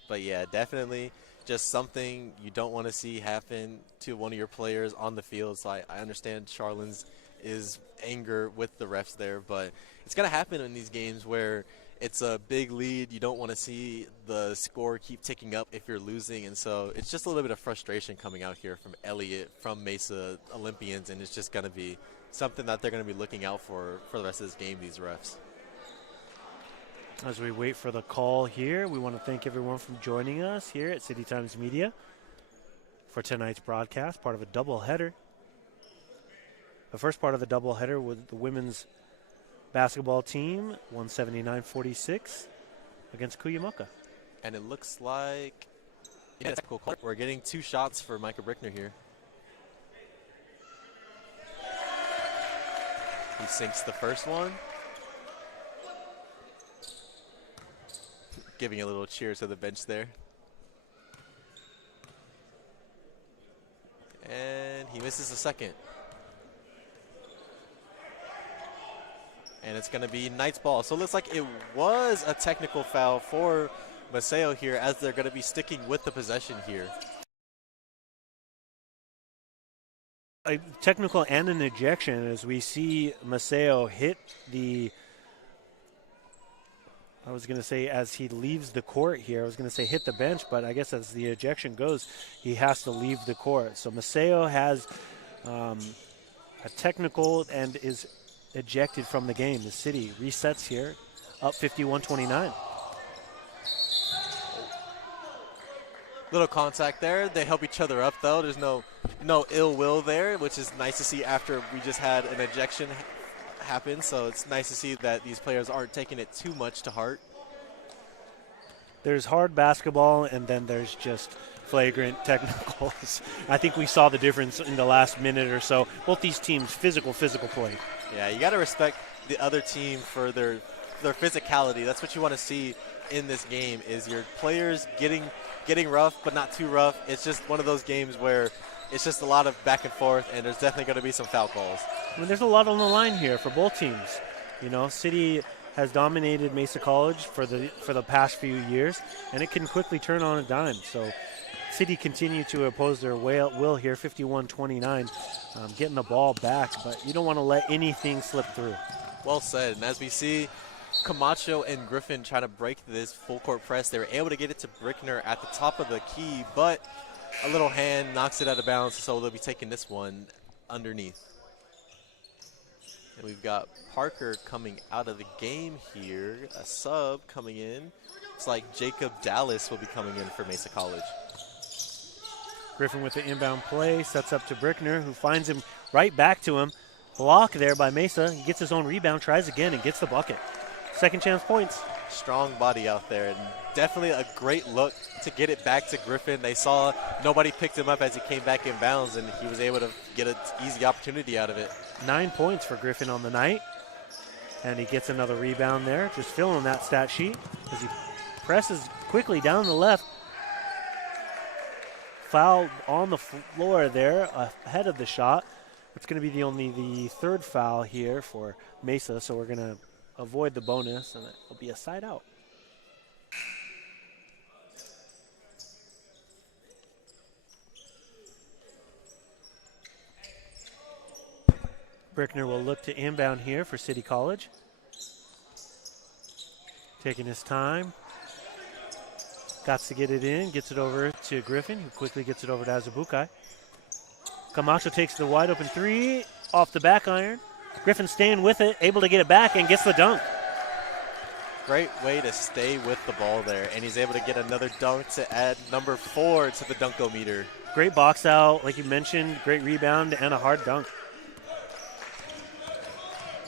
But yeah, definitely just something you don't want to see happen to one of your players on the field. So I understand Charlin's is anger with the refs there, but it's going to happen in these games where it's a big lead. You don't want to see the score keep ticking up if you're losing, and so it's just a little bit of frustration coming out here from Elliott, from Mesa Olympians, and it's just going to be something that they're going to be looking out for the rest of this game, these refs. As we wait for the call here, we want to thank everyone for joining us here at City Times Media for tonight's broadcast, part of a doubleheader. The first part of the doubleheader with the women's basketball team, 179-46 against Cuyamaca. And it looks like we're getting 2 shots for Micah Brickner here. He sinks the first one. Giving a little cheer to the bench there. And he misses the second. And it's going to be Knights ball. So it looks like it was a technical foul for Maceo here, as they're going to be sticking with the possession here. A technical and an ejection as we see Maceo hit the, I was going to say as he leaves the court here, I was going to say hit the bench, but I guess as the ejection goes, he has to leave the court. So Maceo has a technical and is ejected from the game. The City resets here, up 51-29. Little contact there. They help each other up, though. There's no ill will there, which is nice to see after we just had an ejection happen. So it's nice to see that these players aren't taking it too much to heart. There's hard basketball, and then there's just flagrant technicals. I think we saw the difference in the last minute or so. Both these teams, physical play. Yeah, you got to respect the other team for their physicality. That's what you want to see in this game, is your players getting rough, but not too rough. It's just one of those games where it's just a lot of back and forth, and there's definitely going to be some foul calls. I mean, there's a lot on the line here for both teams. You know, City has dominated Mesa College for the past few years, and it can quickly turn on a dime. So City continue to oppose their will here, 51-29, getting the ball back, but you don't want to let anything slip through. Well said. And as we see Camacho and Griffin trying to break this full court press, they were able to get it to Brickner at the top of the key, but a little hand knocks it out of bounds, so they'll be taking this one underneath. And we've got Parker coming out of the game here, a sub coming in. It's like Jacob Dallas will be coming in for Mesa College. Griffin with the inbound play, sets up to Brickner, who finds him right back to him. Block there by Mesa. He gets his own rebound, tries again, and gets the bucket. Second chance points. Strong body out there, and definitely a great look to get it back to Griffin. They saw nobody picked him up as he came back in bounds, and he was able to get an easy opportunity out of it. 9 points for Griffin on the night, and he gets another rebound there, just filling that stat sheet as he presses quickly down the left. Foul on the floor there ahead of the shot. It's going to be only the third foul here for Mesa, so we're going to avoid the bonus, and it'll be a side out. Brickner will look to inbound here for City College. Taking his time. Got to get it in, gets it over to Griffin, who quickly gets it over to Azubukai. Camacho takes the wide open three off the back iron. Griffin staying with it, able to get it back, and gets the dunk. Great way to stay with the ball there, and he's able to get another dunk to add number 4 to the dunkometer. Great box out, like you mentioned, great rebound, and a hard dunk.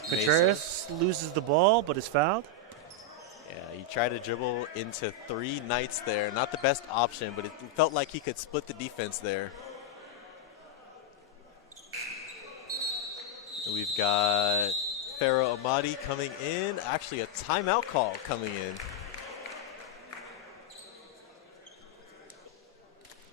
Contreras loses the ball, but is fouled. Yeah, he tried to dribble into 3 Knights there. Not the best option, but it felt like he could split the defense there. We've got Farrell Amadi coming in. Actually, a timeout call coming in.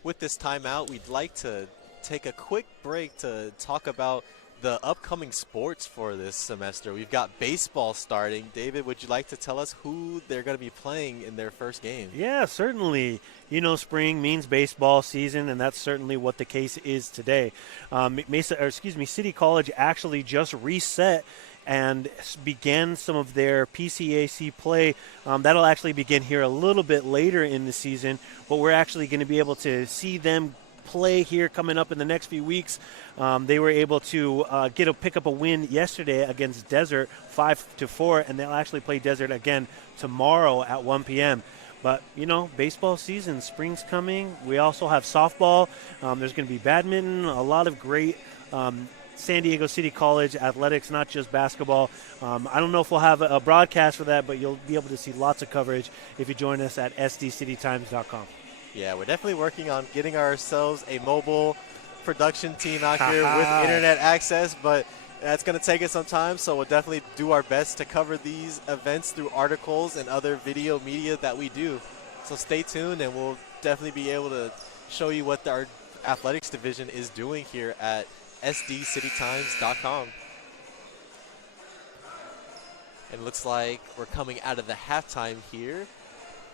With this timeout, we'd like to take a quick break to talk about the upcoming sports for this semester. We've got baseball starting. David, would you like to tell us who they're going to be playing in their first game? Yeah, certainly. You know, spring means baseball season, and that's certainly what the case is today. City College actually just reset and began some of their PCAC play. That'll actually begin here a little bit later in the season, but we're actually going to be able to see them play here coming up in the next few weeks. They were able to pick up a win yesterday against Desert 5-4, and they'll actually play Desert again tomorrow at 1 p.m. But, you know, baseball season, spring's coming. We also have softball. There's going to be badminton, a lot of great San Diego City College athletics, not just basketball. I don't know if we'll have a broadcast for that, but you'll be able to see lots of coverage if you join us at sdcitytimes.com. Yeah, we're definitely working on getting ourselves a mobile production team out here with internet access, but that's going to take us some time, so we'll definitely do our best to cover these events through articles and other video media that we do. So stay tuned, and we'll definitely be able to show you what our athletics division is doing here at sdcitytimes.com. And it looks like we're coming out of the halftime here,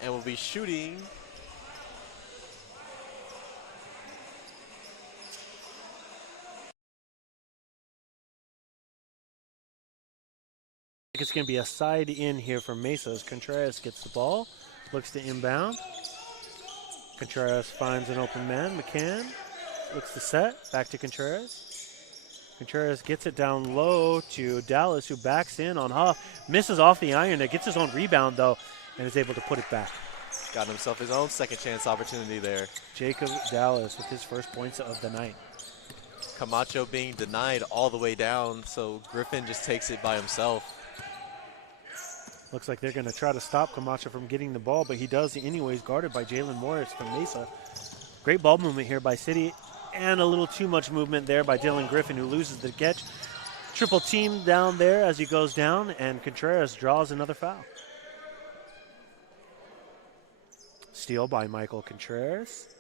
and we'll be shooting It's going to be a side in here for Mesa as Contreras gets the ball, looks to inbound. Contreras finds an open man. McCann looks to set, back to Contreras. Contreras gets it down low to Dallas, who backs in on Huff. Misses off the iron. It gets his own rebound, though, and is able to put it back. Got himself his own second chance opportunity there. Jacob Dallas with his first points of the night. Camacho being denied all the way down, so Griffin just takes it by himself. Looks like they're going to try to stop Camacho from getting the ball, but he does anyways, guarded by Jalen Morris from Mesa. Great ball movement here by City, and a little too much movement there by Dylan Griffin, who loses the catch. Triple team down there as he goes down, and Contreras draws another foul. Steal by Michael Contreras.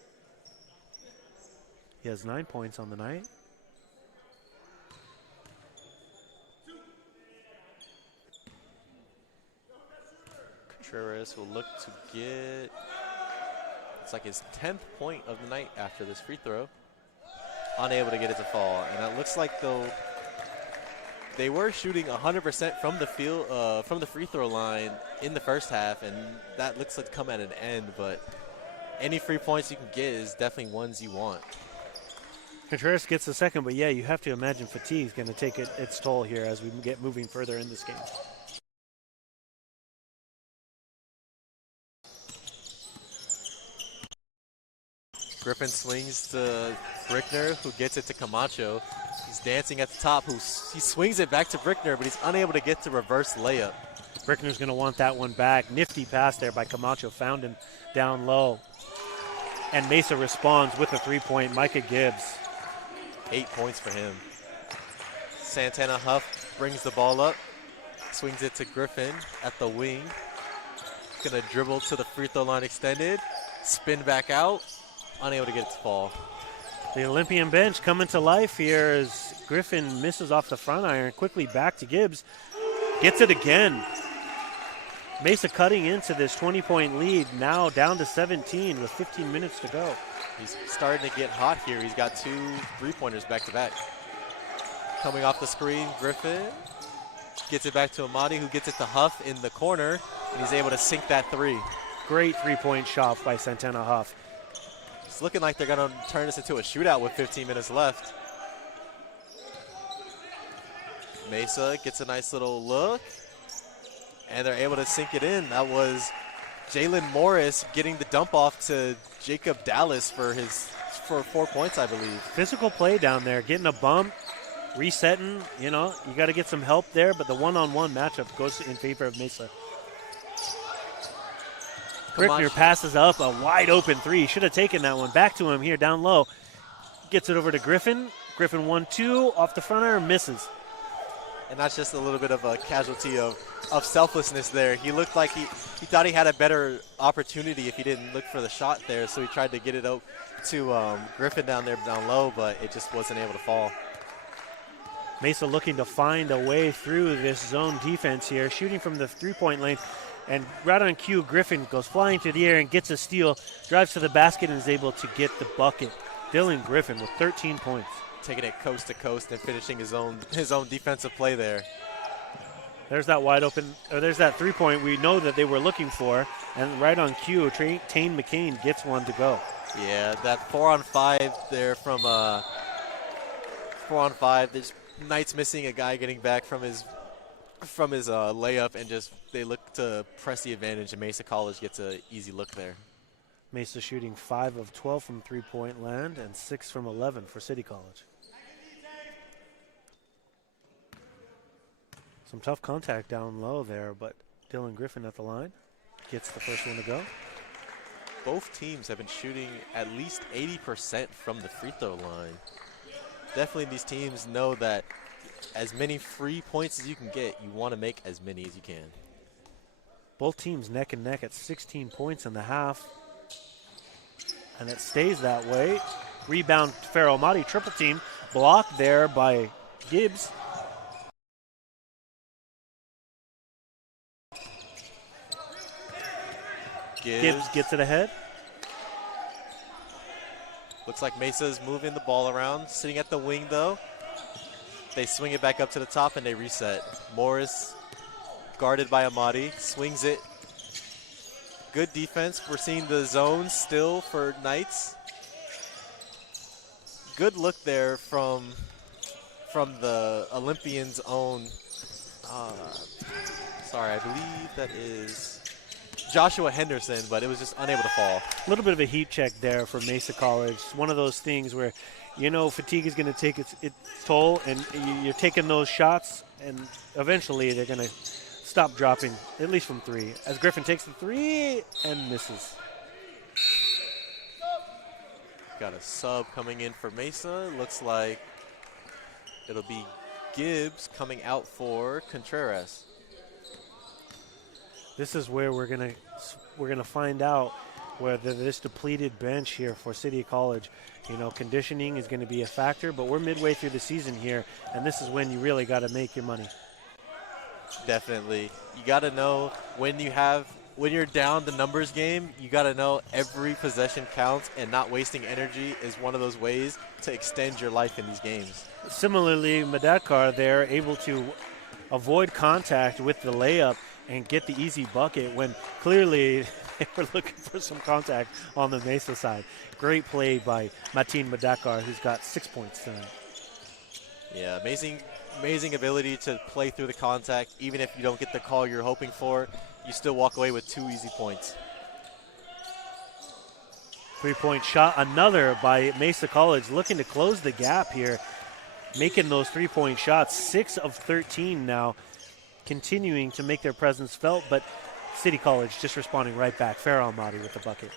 He has 9 points on the night. Contreras will look to get, it's like his 10th point of the night after this free throw. Unable to get it to fall. And it looks like they were shooting 100% from the field, from the free throw line in the first half, and that looks like come at an end, but any free points you can get is definitely ones you want. Contreras gets the second, but yeah, you have to imagine fatigue is going to take its toll here as we get moving further in this game. Griffin swings to Brickner, who gets it to Camacho. He's dancing at the top. He swings it back to Brickner, but he's unable to get to reverse layup. Brickner's going to want that one back. Nifty pass there by Camacho, found him down low. And Mesa responds with a three-point. Micah Gibbs. 8 points for him. Santana Huff brings the ball up, swings it to Griffin at the wing. Gonna dribble to the free throw line extended, spin back out, unable to get it to fall. The Olympian bench coming to life here as Griffin misses off the front iron. Quickly back to Gibbs. Gets it again. Mesa cutting into this 20-point lead, now down to 17 with 15 minutes to go. He's starting to get hot here. He's got 2 three-pointers back-to-back. Coming off the screen, Griffin gets it back to Amadi, who gets it to Huff in the corner, and he's able to sink that three. Great three-point shot by Santana Huff. It's looking like they're going to turn this into a shootout with 15 minutes left. Mesa gets a nice little look, and they're able to sink it in. That was Jalen Morris getting the dump off to Jacob Dallas for 4 points, I believe. Physical play down there, getting a bump, resetting. You know, you got to get some help there, but the one-on-one matchup goes in favor of Mesa. Brickner passes up a wide-open three. Should have taken that one. Back to him here down low. Gets it over to Griffin. Griffin 1-2 off the front iron, misses. And that's just a little bit of a casualty of selflessness there. He looked like he thought he had a better opportunity if he didn't look for the shot there, so he tried to get it out to Griffin down there down low, but it just wasn't able to fall. Mesa looking to find a way through this zone defense here, shooting from the three-point lane. And right on cue, Griffin goes flying through the air and gets a steal, drives to the basket and is able to get the bucket. Dylan Griffin with 13 points. Taking it coast to coast and finishing his own defensive play there. There's that wide open, or there's that three-point we know that they were looking for, and right on cue, Tane McCain gets one to go. Yeah, that 4-on-5 there from 4-on-5. There's Knight's missing a guy getting back from his layup, and just they look to press the advantage, and Mesa College gets an easy look there. Mesa shooting 5 of 12 from three-point land and 6 from 11 for City College. Some tough contact down low there, but Dylan Griffin at the line gets the first one to go. Both teams have been shooting at least 80% from the free throw line. Definitely these teams know that as many free points as you can get, you want to make as many as you can. Both teams neck and neck at 16 points in the half. And it stays that way. Rebound, Farrell Amadi, triple team. Blocked there by Gibbs. Gibbs gets it ahead. Looks like Mesa's moving the ball around. Sitting at the wing, though. They swing it back up to the top, and they reset. Morris, guarded by Amadi, swings it. Good defense. We're seeing the zone still for Knights. Good look there from the Olympians' own. Sorry, I believe that is Joshua Henderson, but it was just unable to fall. A little bit of a heat check there for Mesa College. One of those things where, you know, fatigue is going to take its toll, and you're taking those shots, and eventually they're going to stop dropping, at least from three. As Griffin takes the three and misses. Got a sub coming in for Mesa. Looks like it'll be Gibbs coming out for Contreras. This is where we're gonna find out whether this depleted bench here for City College, you know, conditioning is going to be a factor. But we're midway through the season here, and this is when you really got to make your money. Definitely, you got to know when you have when you're down the numbers game, you got to know every possession counts, and not wasting energy is one of those ways to extend your life in these games. Similarly, Madatkar, they're able to avoid contact with the layup and get the easy bucket when clearly they were looking for some contact on the Mesa side. Great play by Martin Madatkar, who's got 6 points tonight. Yeah, amazing ability to play through the contact. Even if you don't get the call you're hoping for, you still walk away with 2 easy points. 3-point shot, another by Mesa College, looking to close the gap here, making those 3-point shots. 6 of 13 now, continuing to make their presence felt, but City College just responding right back. Farah Almaty with the bucket.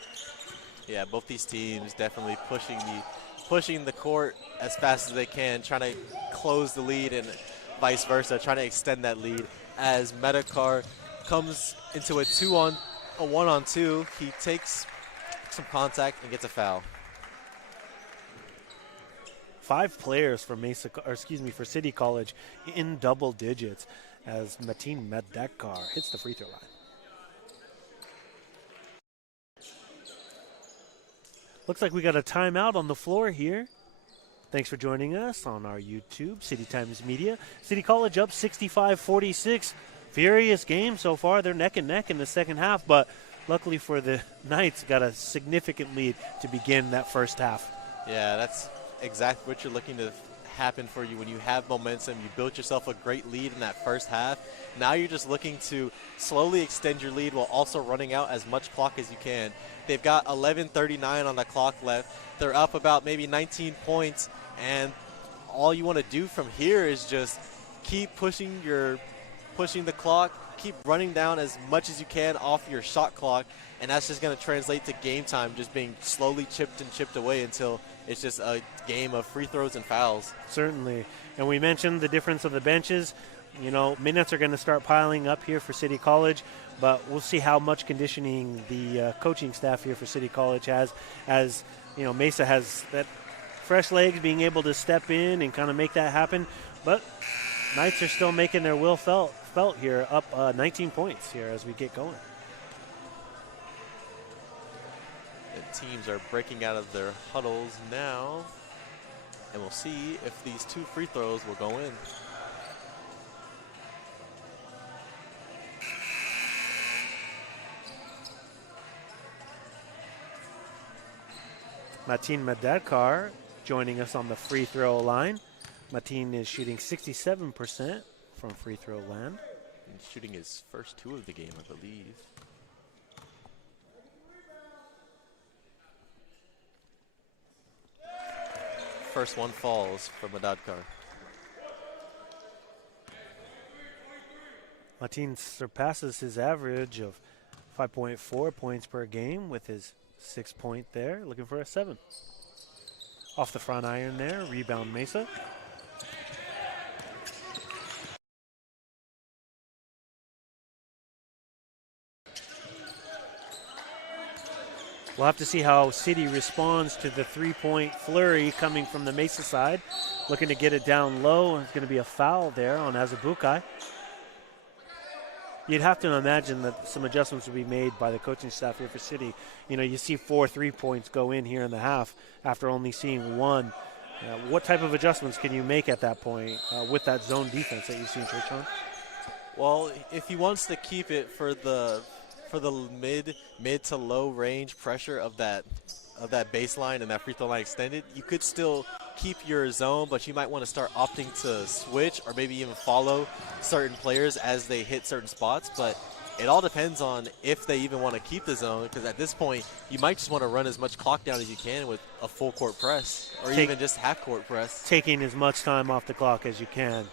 Yeah, both these teams definitely pushing the court as fast as they can, trying to close the lead, and vice versa, trying to extend that lead. As Madatkar comes into a 1-on-2, he takes some contact and gets a foul. 5 players for for City College in double digits as Martin Madatkar hits the free throw line. Looks like we got a timeout on the floor here. Thanks for joining us on our YouTube, City Times Media. City College up 65-46. Furious game so far. They're neck and neck in the second half, but luckily for the Knights, got a significant lead to begin that first half. Yeah, that's exactly what you're looking to happen for you when you have momentum. You built yourself a great lead in that first half. Now you're just looking to slowly extend your lead while also running out as much clock as you can. They've got 11:39 on the clock left. They're up about maybe 19 points, and all you want to do from here is just keep pushing the clock, keep running down as much as you can off your shot clock, and that's just going to translate to game time just being slowly chipped away until it's just a game of free throws and fouls. Certainly. And we mentioned the difference of the benches. You know, minutes are going to start piling up here for City College, but we'll see how much conditioning the coaching staff here for City College has, as, you know, Mesa has that fresh legs being able to step in and kind of make that happen. But Knights are still making their will felt here, up 19 points here as we get going. The teams are breaking out of their huddles now, and we'll see if these 2 free throws will go in. Martin Madatkar joining us on the free throw line. Martin is shooting 67% from free throw land. And shooting his first 2 of the game, I believe. First one falls for Madatkar. Martin surpasses his average of 5.4 points per game with his 6-point there, looking for a 7. Off the front iron there, rebound Mesa. We'll have to see how City responds to the 3-point flurry coming from the Mesa side. Looking to get it down low. It's going to be a foul there on Azubukai. You'd have to imagine that some adjustments will be made by the coaching staff here for City. You know, you see 4 3-points go in here in the half after only seeing 1. What type of adjustments can you make at that point with that zone defense that you've seen, Tresean? Well, if he wants to keep it for the mid to low range pressure of that baseline and that free throw line extended, you could still keep your zone, but you might want to start opting to switch or maybe even follow certain players as they hit certain spots. But it all depends on if they even want to keep the zone, because at this point you might just want to run as much clock down as you can with a full court press or even just half court press. Taking as much time off the clock as you can.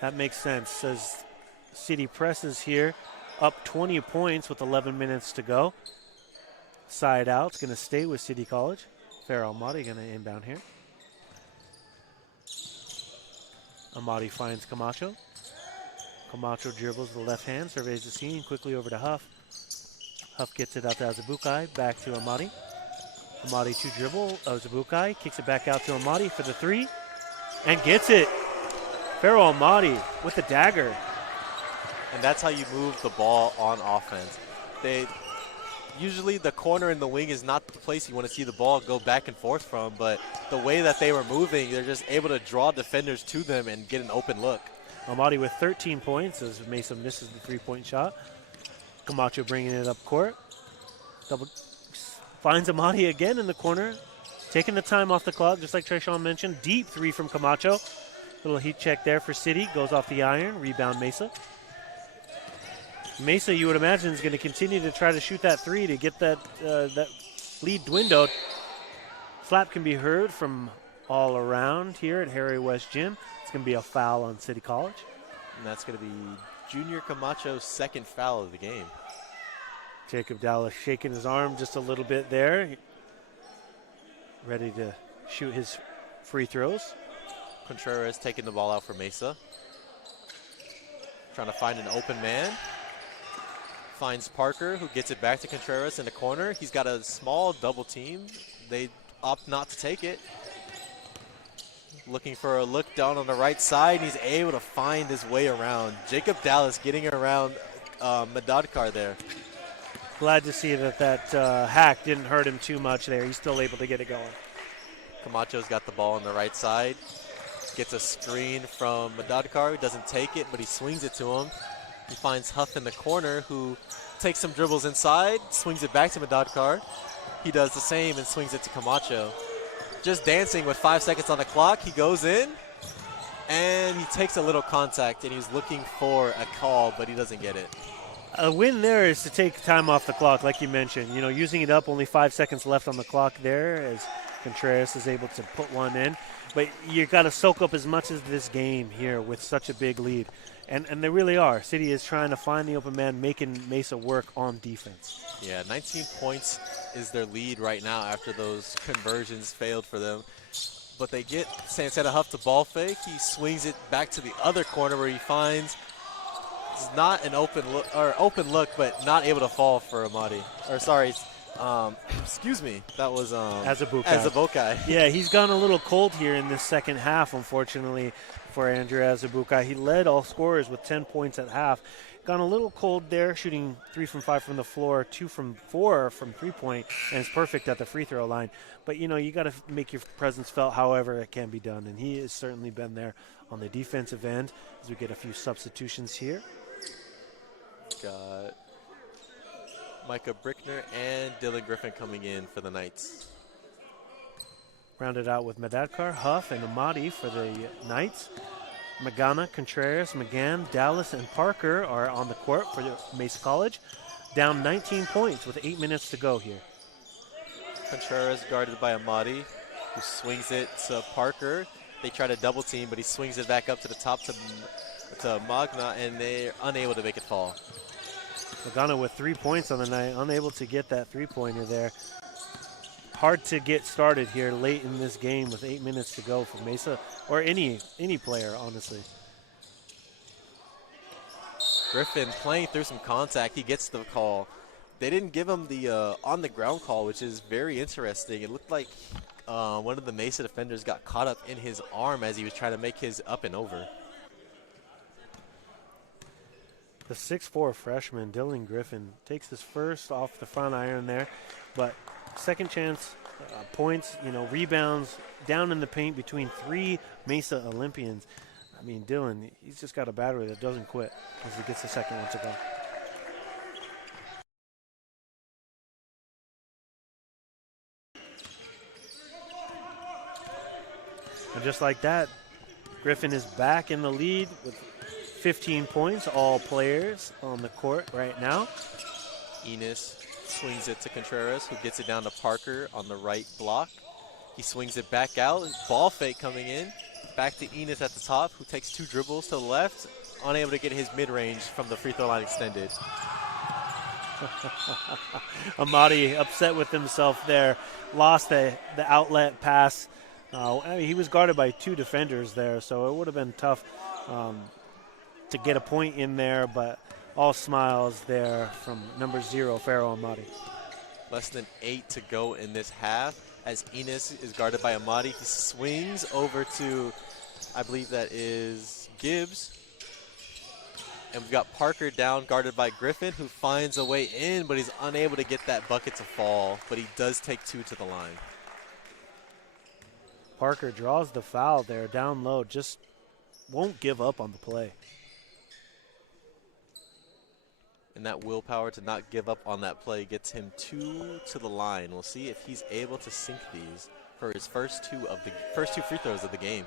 That makes sense. As City presses here, up 20 points with 11 minutes to go. Side out, it's going to stay with City College. Farah Almaty going to inbound here. Almaty finds Camacho. Camacho dribbles the left hand, surveys the scene, quickly over to Huff. Huff gets it out to Azubukai, back to Almaty. Almaty to dribble, Azubukai kicks it back out to Almaty for the 3, and gets it. Farah Almaty with the dagger. And that's how you move the ball on offense. Usually the corner and the wing is not the place you want to see the ball go back and forth from, but the way that they were moving, they're just able to draw defenders to them and get an open look. Amadi with 13 points as Mesa misses the three-point shot. Camacho bringing it up court. Finds Amadi again in the corner, taking the time off the clock, just like Tresean mentioned. Deep three from Camacho. Little heat check there for City. Goes off the iron. Rebound Mesa. Mesa, you would imagine, is going to continue to try to shoot that three to get that lead dwindled. Slap can be heard from all around here at Harry West Gym. It's going to be a foul on City College. And that's going to be Junior Camacho's second foul of the game. Jacob Dallas shaking his arm just a little bit there. Ready to shoot his free throws. Contreras taking the ball out for Mesa. Trying to find an open man. Finds Parker, who gets it back to Contreras in the corner. He's got a small double team. They opt not to take it. Looking for a look down on the right side. He's able to find his way around. Jacob Dallas getting around Madadkar there. Glad to see that hack didn't hurt him too much there. He's still able to get it going. Camacho's got the ball on the right side. Gets a screen from Madadkar, who doesn't take it, but he swings it to him. He finds Huff in the corner, who takes some dribbles inside, swings it back to Madadkar. He does the same and swings it to Camacho. Just dancing with 5 seconds on the clock. He goes in, and he takes a little contact, and he's looking for a call, but he doesn't get it. A win there is to take time off the clock, like you mentioned. You know, using it up, only 5 seconds left on the clock there as Contreras is able to put one in. But you got to soak up as much as this game here with such a big lead. And they really are. City is trying to find the open man, making Mesa work on defense. Yeah, 19 points is their lead right now after those conversions failed for them. But they get Santana Huff to ball fake. He swings it back to the other corner where he finds it's not an open look, but not able to fall for Amadi. Or sorry, excuse me, that was Azubukai. Yeah, he's gone a little cold here in this second half, unfortunately, for Andrew Azubukai. He led all scorers with 10 points at half. Gone a little cold there, shooting 3 from 5 from the floor, 2 from 4 from three-point, and is perfect at the free throw line. But, you know, you got to make your presence felt however it can be done, and he has certainly been there on the defensive end as we get a few substitutions here. Got Micah Brickner and Dylan Griffin coming in for the Knights. Rounded out with Madadkar, Huff, and Amadi for the Knights. Magana, Contreras, McGann, Dallas, and Parker are on the court for Mesa College. Down 19 points with 8 minutes to go here. Contreras guarded by Amadi, who swings it to Parker. They try to double team, but he swings it back up to the top to Magna, and they're unable to make it fall. Magana with 3 points on the night, unable to get that three-pointer there. Hard to get started here late in this game with 8 minutes to go for Mesa, or any player, honestly. Griffin playing through some contact. He gets the call. They didn't give him the on-the-ground call, which is very interesting. It looked like one of the Mesa defenders got caught up in his arm as he was trying to make his up and over. The 6'4" freshman, Dylan Griffin, takes his first off the front iron there, but second chance points, you know, rebounds down in the paint between 3 Mesa Olympians. I mean, Dylan, he's just got a battery that doesn't quit as he gets the second one to go. And just like that, Griffin is back in the lead with 15 points, all players on the court right now. Enos swings it to Contreras, who gets it down to Parker on the right block. He swings it back out, ball fake coming in. Back to Enos at the top, who takes 2 dribbles to the left, unable to get his mid-range from the free throw line extended. Amadi upset with himself there, lost the outlet pass. I mean, he was guarded by 2 defenders there, so it would have been tough to get a point in there, but all smiles there from number 0, Pharaoh Amadi. Less than 8 to go in this half as Enos is guarded by Amadi. He swings over to, I believe that is Gibbs. And we've got Parker down, guarded by Griffin, who finds a way in, but he's unable to get that bucket to fall. But he does take 2 to the line. Parker draws the foul there, down low, just won't give up on the play. And that willpower to not give up on that play gets him 2 to the line. We'll see if he's able to sink these for his first two free throws of the game.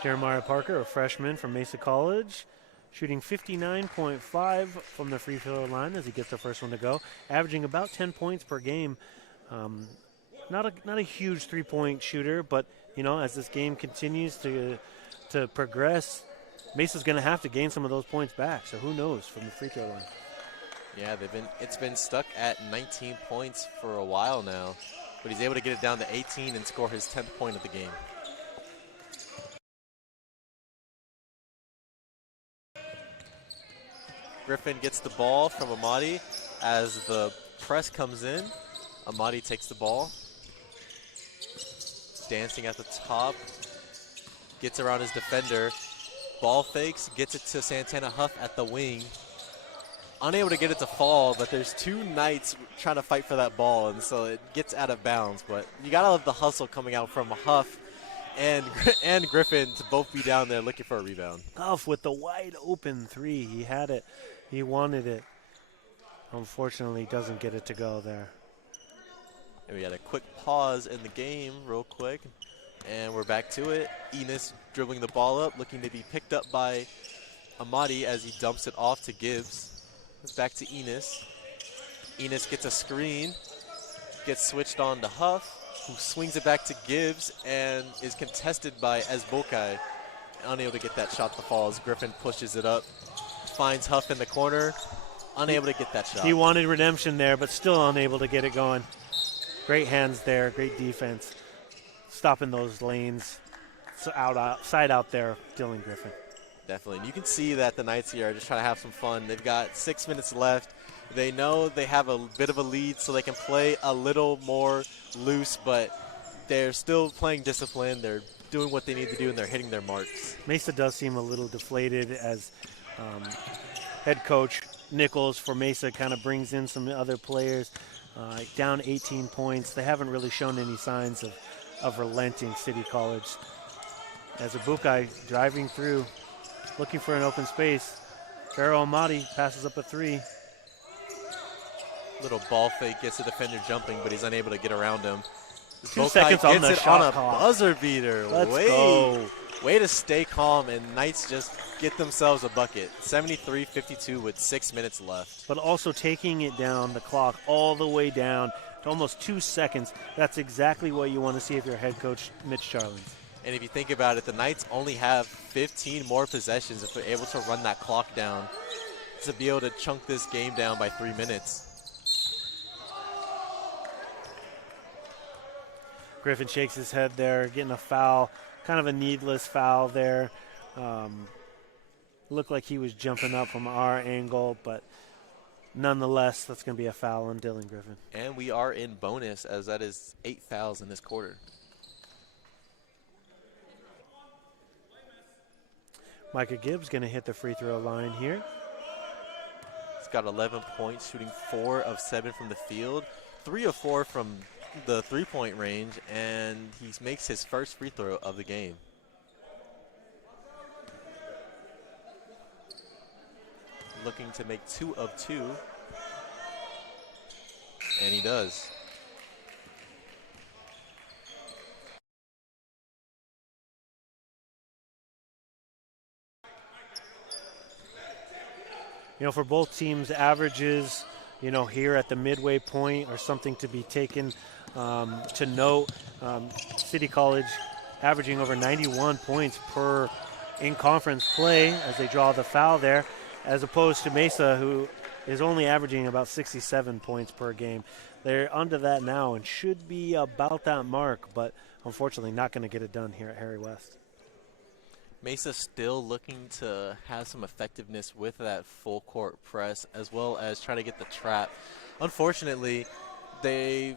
Jeremiah Parker, a freshman from Mesa College, shooting 59.5 from the free throw line as he gets the first one to go, averaging about 10 points per game. Not a huge three-point shooter, but you know, as this game continues to progress, Mesa's going to have to gain some of those points back. So who knows from the free throw line? Yeah, it's been stuck at 19 points for a while now, but he's able to get it down to 18 and score his 10th point of the game. Griffin gets the ball from Amadi as the press comes in. Amadi takes the ball, dancing at the top, gets around his defender, ball fakes, gets it to Santana Huff at the wing. Unable to get it to fall, but there's 2 Knights trying to fight for that ball, and so it gets out of bounds. But you gotta love the hustle coming out from Huff and Griffin to both be down there looking for a rebound. Huff with the wide open 3. He had it. He wanted it. Unfortunately, doesn't get it to go there. And we had a quick pause in the game real quick, and we're back to it. Enos dribbling the ball up, looking to be picked up by Amadi as he dumps it off to Gibbs. Back to Enos. Enos gets a screen, gets switched on to Huff, who swings it back to Gibbs and is contested by Ezbokai. Unable to get that shot to fall as Griffin pushes it up, finds Huff in the corner, unable to get that shot. He wanted redemption there, but still unable to get it going. Great hands there, great defense. Stopping those lanes. So side out there, Dylan Griffin. Definitely. And you can see that the Knights here are just trying to have some fun. They've got 6 minutes left. They know they have a bit of a lead, so they can play a little more loose, but they're still playing discipline. They're doing what they need to do, and they're hitting their marks. Mesa does seem a little deflated as head coach Nichols for Mesa kind of brings in some other players. Down 18 points. They haven't really shown any signs of relenting, City College. As Ezbokai driving through, looking for an open space. Pharaoh Amadi passes up a 3. Little ball fake gets the defender jumping, but he's unable to get around him. 2 seconds on the shot on a clock. buzzer beater. Let's go. Way to stay calm, and Knights just get themselves a bucket. 73-52 with 6 minutes left. But also taking it down, the clock all the way down to almost 2 seconds. That's exactly what you want to see if you're head coach Mitch Charlins. And if you think about it, the Knights only have 15 more possessions if they're able to run that clock down to be able to chunk this game down by 3 minutes. Griffin shakes his head there, getting a foul, kind of a needless foul there. Looked like he was jumping up from our angle, but nonetheless, that's going to be a foul on Dylan Griffin. And we are in bonus, as that is 8 fouls in this quarter. Micah Gibbs going to hit the free throw line here. He's got 11 points, shooting 4 of 7 from the field, 3 of 4 from the three-point range, and he makes his first free throw of the game. Looking to make 2 of 2, and he does. You know, for both teams, averages, you know, here at the midway point are something to be taken to note. City College averaging over 91 points per in-conference play as they draw the foul there, as opposed to Mesa, who is only averaging about 67 points per game. They're under that now and should be about that mark, but unfortunately not going to get it done here at Harry West. Mesa still looking to have some effectiveness with that full court press, as well as trying to get the trap. Unfortunately, the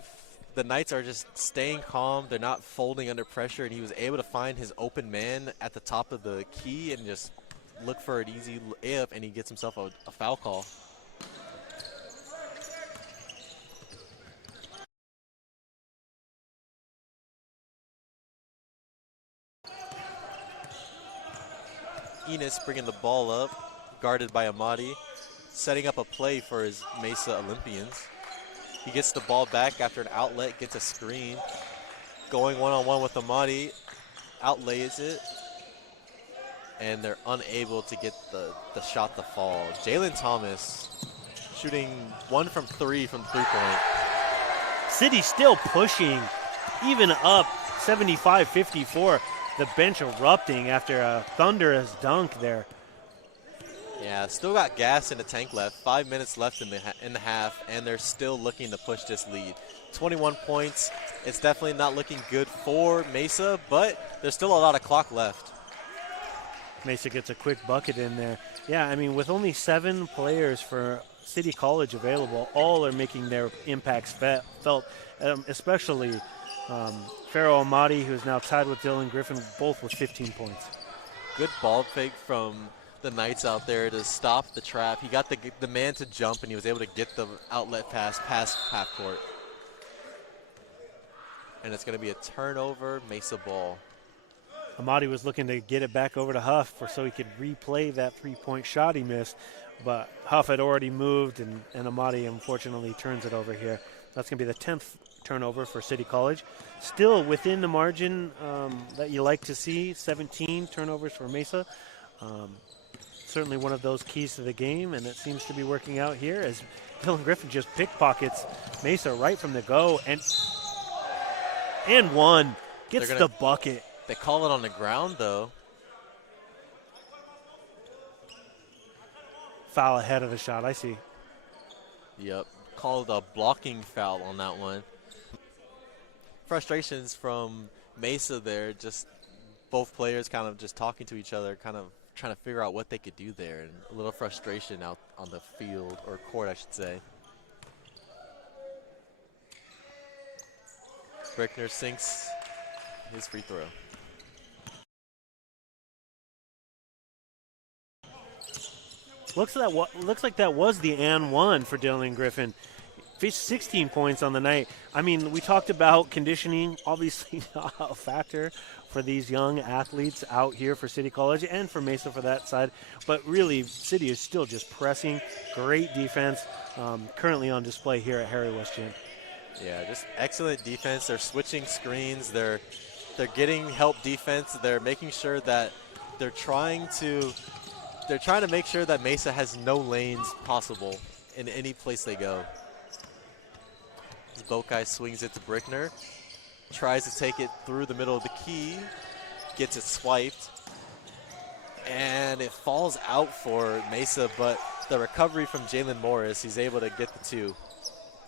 Knights are just staying calm. They're not folding under pressure, and he was able to find his open man at the top of the key and just look for an easy layup, and he gets himself a foul call. Enos bringing the ball up, guarded by Amadi, setting up a play for his Mesa Olympians. He gets the ball back after an outlet, gets a screen. Going one-on-one with Amadi, outlays it, and they're unable to get the shot to fall. Jalen Thomas shooting 1 from 3 from three-point. City still pushing, even up 75-54. The bench erupting after a thunderous dunk there. Yeah, still got gas in the tank left. 5 minutes left in the half, and they're still looking to push this lead. 21 points. It's definitely not looking good for Mesa, but there's still a lot of clock left. Mesa gets a quick bucket in there. Yeah, I mean, with only 7 players for City College available, all are making their impacts felt, especially Pharaoh Amadi, who is now tied with Dylan Griffin, both with 15 points. Good ball fake from the Knights out there to stop the trap. He got the man to jump, and he was able to get the outlet pass past half court. And it's going to be a turnover, Mesa ball. Amadi was looking to get it back over to Huff so he could replay that three-point shot he missed, but Huff had already moved, and Amadi unfortunately turns it over here. That's going to be the 10th turnover for City College. Still within the margin that you like to see, 17 turnovers for Mesa. Certainly one of those keys to the game, and it seems to be working out here as Dylan Griffin just pickpockets Mesa right from the go, and one. Gets the bucket. They call it on the ground, though. Foul ahead of the shot, I see. Yep, called a blocking foul on that one. Frustrations from Mesa there, just both players kind of just talking to each other, kind of trying to figure out what they could do there, and a little frustration out on the field, or court, I should say. Brickner sinks his free throw. Looks like that was the and one for Dylan Griffin. 16 points on the night. I mean, we talked about conditioning, obviously not a factor for these young athletes out here for City College and for Mesa for that side. But really, City is still just pressing. Great defense currently on display here at Harry West Gym. Yeah, just excellent defense. They're switching screens. They're getting help defense. They're making sure that they're trying to make sure that Mesa has no lanes possible in any place they go. Bokai swings it to Brickner, tries to take it through the middle of the key, gets it swiped, and it falls out for Mesa, but the recovery from Jalen Morris, he's able to get the 2.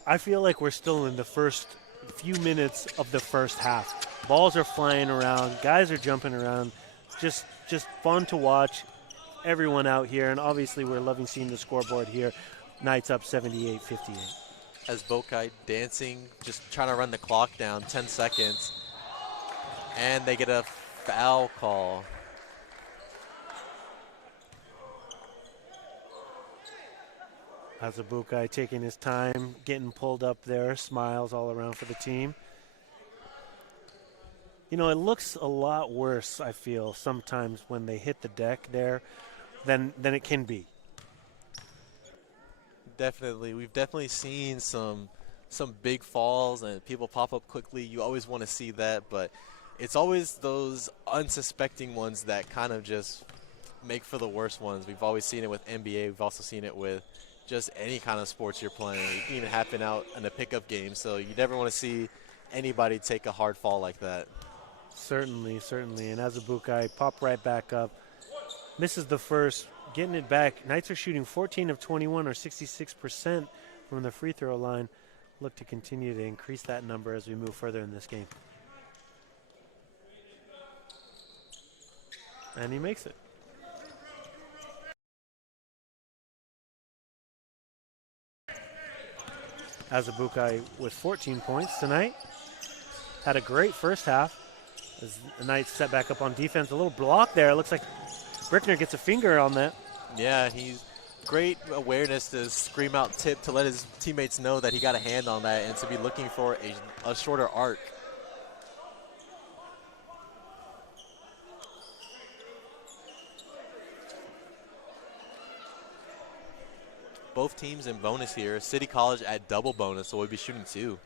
I feel like we're still in the first few minutes of the first half. Balls are flying around, guys are jumping around, just fun to watch. Everyone out here, and obviously we're loving seeing the scoreboard here. Knights up 78-58. As Bokai dancing, just trying to run the clock down, 10 seconds. And they get a foul call. Azubukai taking his time, getting pulled up there, smiles all around for the team. You know, it looks a lot worse, I feel, sometimes when they hit the deck there than it can be. Definitely. We've definitely seen some big falls and people pop up quickly. You always want to see that, but it's always those unsuspecting ones that kind of just make for the worst ones. We've always seen it with NBA. We've also seen it with just any kind of sports you're playing. It can even happen out in a pickup game, so you never want to see anybody take a hard fall like that. Certainly. And Azubukai pop right back up. Misses the first. Getting it back. Knights are shooting 14 of 21 or 66% from the free throw line. Look to continue to increase that number as we move further in this game. And he makes it. Azubukai with 14 points tonight. Had a great first half as the Knights set back up on defense. A little block there. It looks like Brickner gets a finger on that. Yeah, he's great awareness to scream out tip to let his teammates know that he got a hand on that and to be looking for a shorter arc. Both teams in bonus here. City College at double bonus, so we'll be shooting 2.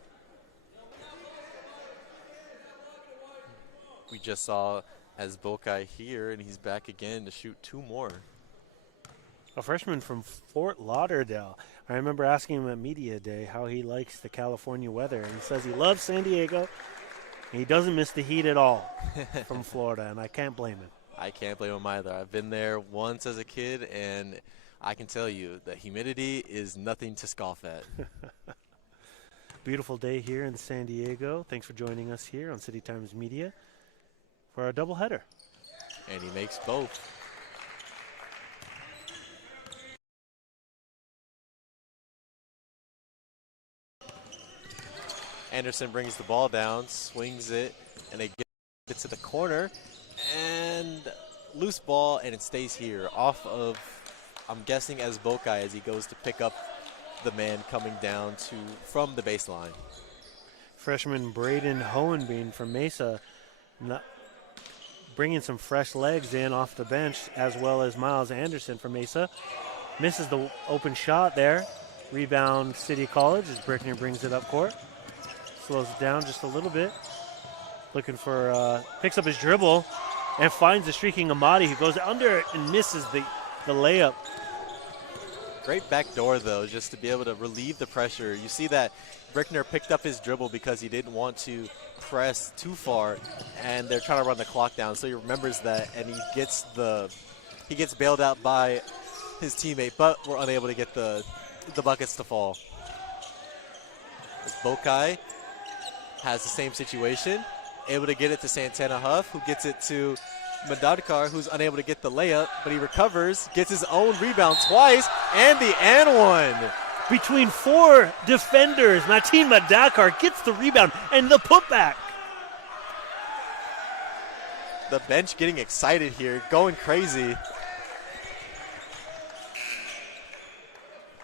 We just saw as Bokai here, and he's back again to shoot 2 more. A freshman from Fort Lauderdale. I remember asking him at Media Day how he likes the California weather, and he says he loves San Diego. And he doesn't miss the heat at all from Florida, and I can't blame him. I can't blame him either. I've been there once as a kid, and I can tell you the humidity is nothing to scoff at. Beautiful day here in San Diego. Thanks for joining us here on City Times Media for our doubleheader. And he makes both. Anderson brings the ball down, swings it, and they get it to the corner. And loose ball, and it stays here off of, I'm guessing, as Bokai as he goes to pick up the man coming down from the baseline. Freshman Braden Hohenbein from Mesa bringing some fresh legs in off the bench, as well as Miles Anderson from Mesa. Misses the open shot there. Rebound City College as Brickner brings it up court. Slows it down just a little bit. Looking for, picks up his dribble and finds the streaking Amadi, who goes under it and misses the layup. Great back door, though, just to be able to relieve the pressure. You see that Brickner picked up his dribble because he didn't want to press too far, and they're trying to run the clock down. So he remembers that, and he gets bailed out by his teammate, but we're unable to get the buckets to fall. As Bokai has the same situation, able to get it to Santana Huff, who gets it to Madadkar, who's unable to get the layup, but he recovers, gets his own rebound twice, and the and one. Between 4 defenders, Martin Madadkar gets the rebound and the putback. The bench getting excited here, going crazy.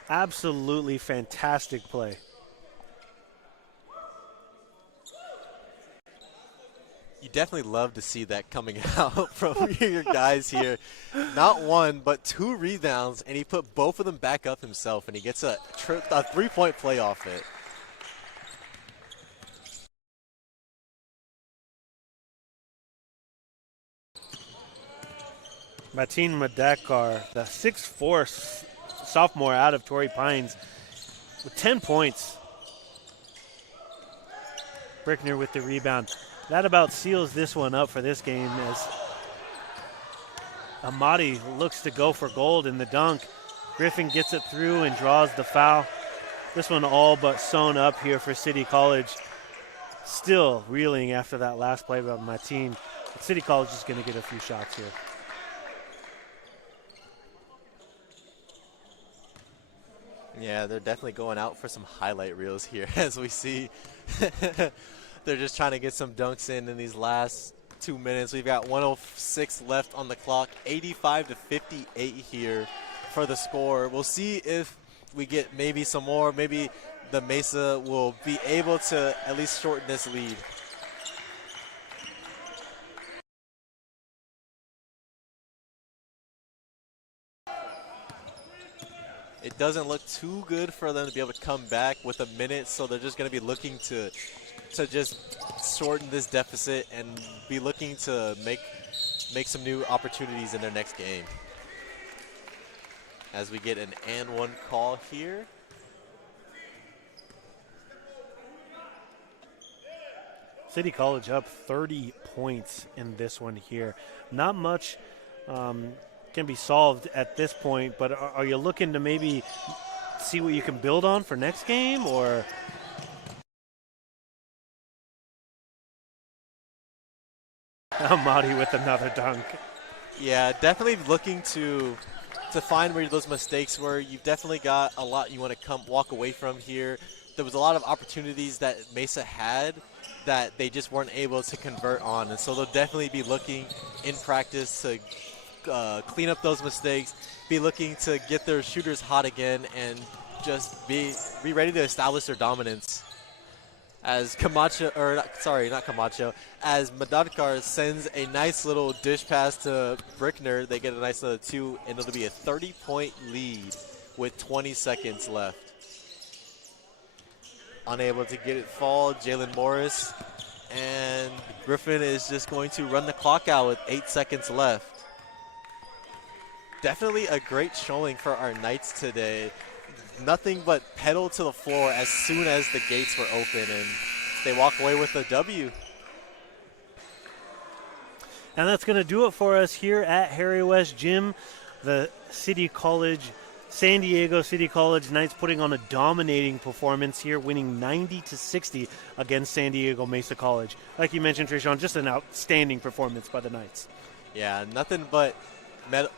Absolutely fantastic play. You definitely love to see that coming out from your guys here. Not 1, but 2 rebounds, and he put both of them back up himself, and he gets a 3-point play off it. Martin Madadkar, the 6'4" sophomore out of Torrey Pines, with 10 points. Brickner with the rebound. That about seals this one up for this game as Amadi looks to go for gold in the dunk. Griffin gets it through and draws the foul. This one all but sewn up here for City College. Still reeling after that last play by Martin. But City College is going to get a few shots here. Yeah, they're definitely going out for some highlight reels here as we see. They're just trying to get some dunks in these last 2 minutes. We've got 1:06 left on the clock, 85-58 here for the score. We'll see if we get maybe some more. Maybe the Mesa will be able to at least shorten this lead. It doesn't look too good for them to be able to come back with a minute, so they're just going to be looking to just shorten this deficit and be looking to make some new opportunities in their next game. As we get an and one call here. City College up 30 points in this one here. Not much can be solved at this point, but are you looking to maybe see what you can build on for next game, or? Amadi with another dunk. Yeah, definitely looking to find where those mistakes were. You've definitely got a lot you want to walk away from here. There was a lot of opportunities that Mesa had that they just weren't able to convert on, and so they'll definitely be looking in practice to clean up those mistakes, be looking to get their shooters hot again, and just be ready to establish their dominance. As Camacho, or not Camacho, as Madadkar sends a nice little dish pass to Brickner, they get a nice little 2, and it'll be a 30-point lead with 20 seconds left. Unable to get it fall, Jalen Morris, and Griffin is just going to run the clock out with 8 seconds left. Definitely a great showing for our Knights today. Nothing but pedal to the floor as soon as the gates were open, and they walk away with a W. And that's going to do it for us here at Harry West Gym. The San Diego City College Knights putting on a dominating performance here, winning 90-60 against San Diego Mesa College. Like you mentioned, Tresean, just an outstanding performance by the Knights. Yeah, nothing but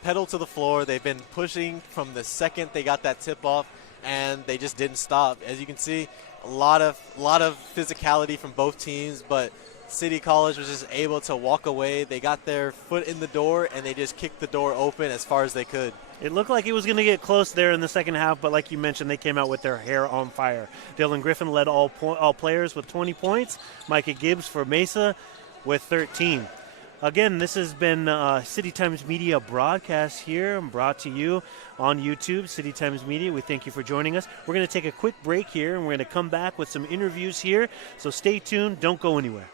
pedal to the floor. They've been pushing from the second they got that tip off, and they just didn't stop. As you can see, a lot of physicality from both teams, but City College was just able to walk away. They got their foot in the door, and they just kicked the door open as far as they could. It looked like it was going to get close there in the second half, but like you mentioned, they came out with their hair on fire. Dylan Griffin led all players with 20 points. Micah Gibbs for Mesa with 13. Again, this has been City Times Media broadcast here, brought to you on YouTube, City Times Media. We thank you for joining us. We're going to take a quick break here, and we're going to come back with some interviews here. So stay tuned. Don't go anywhere.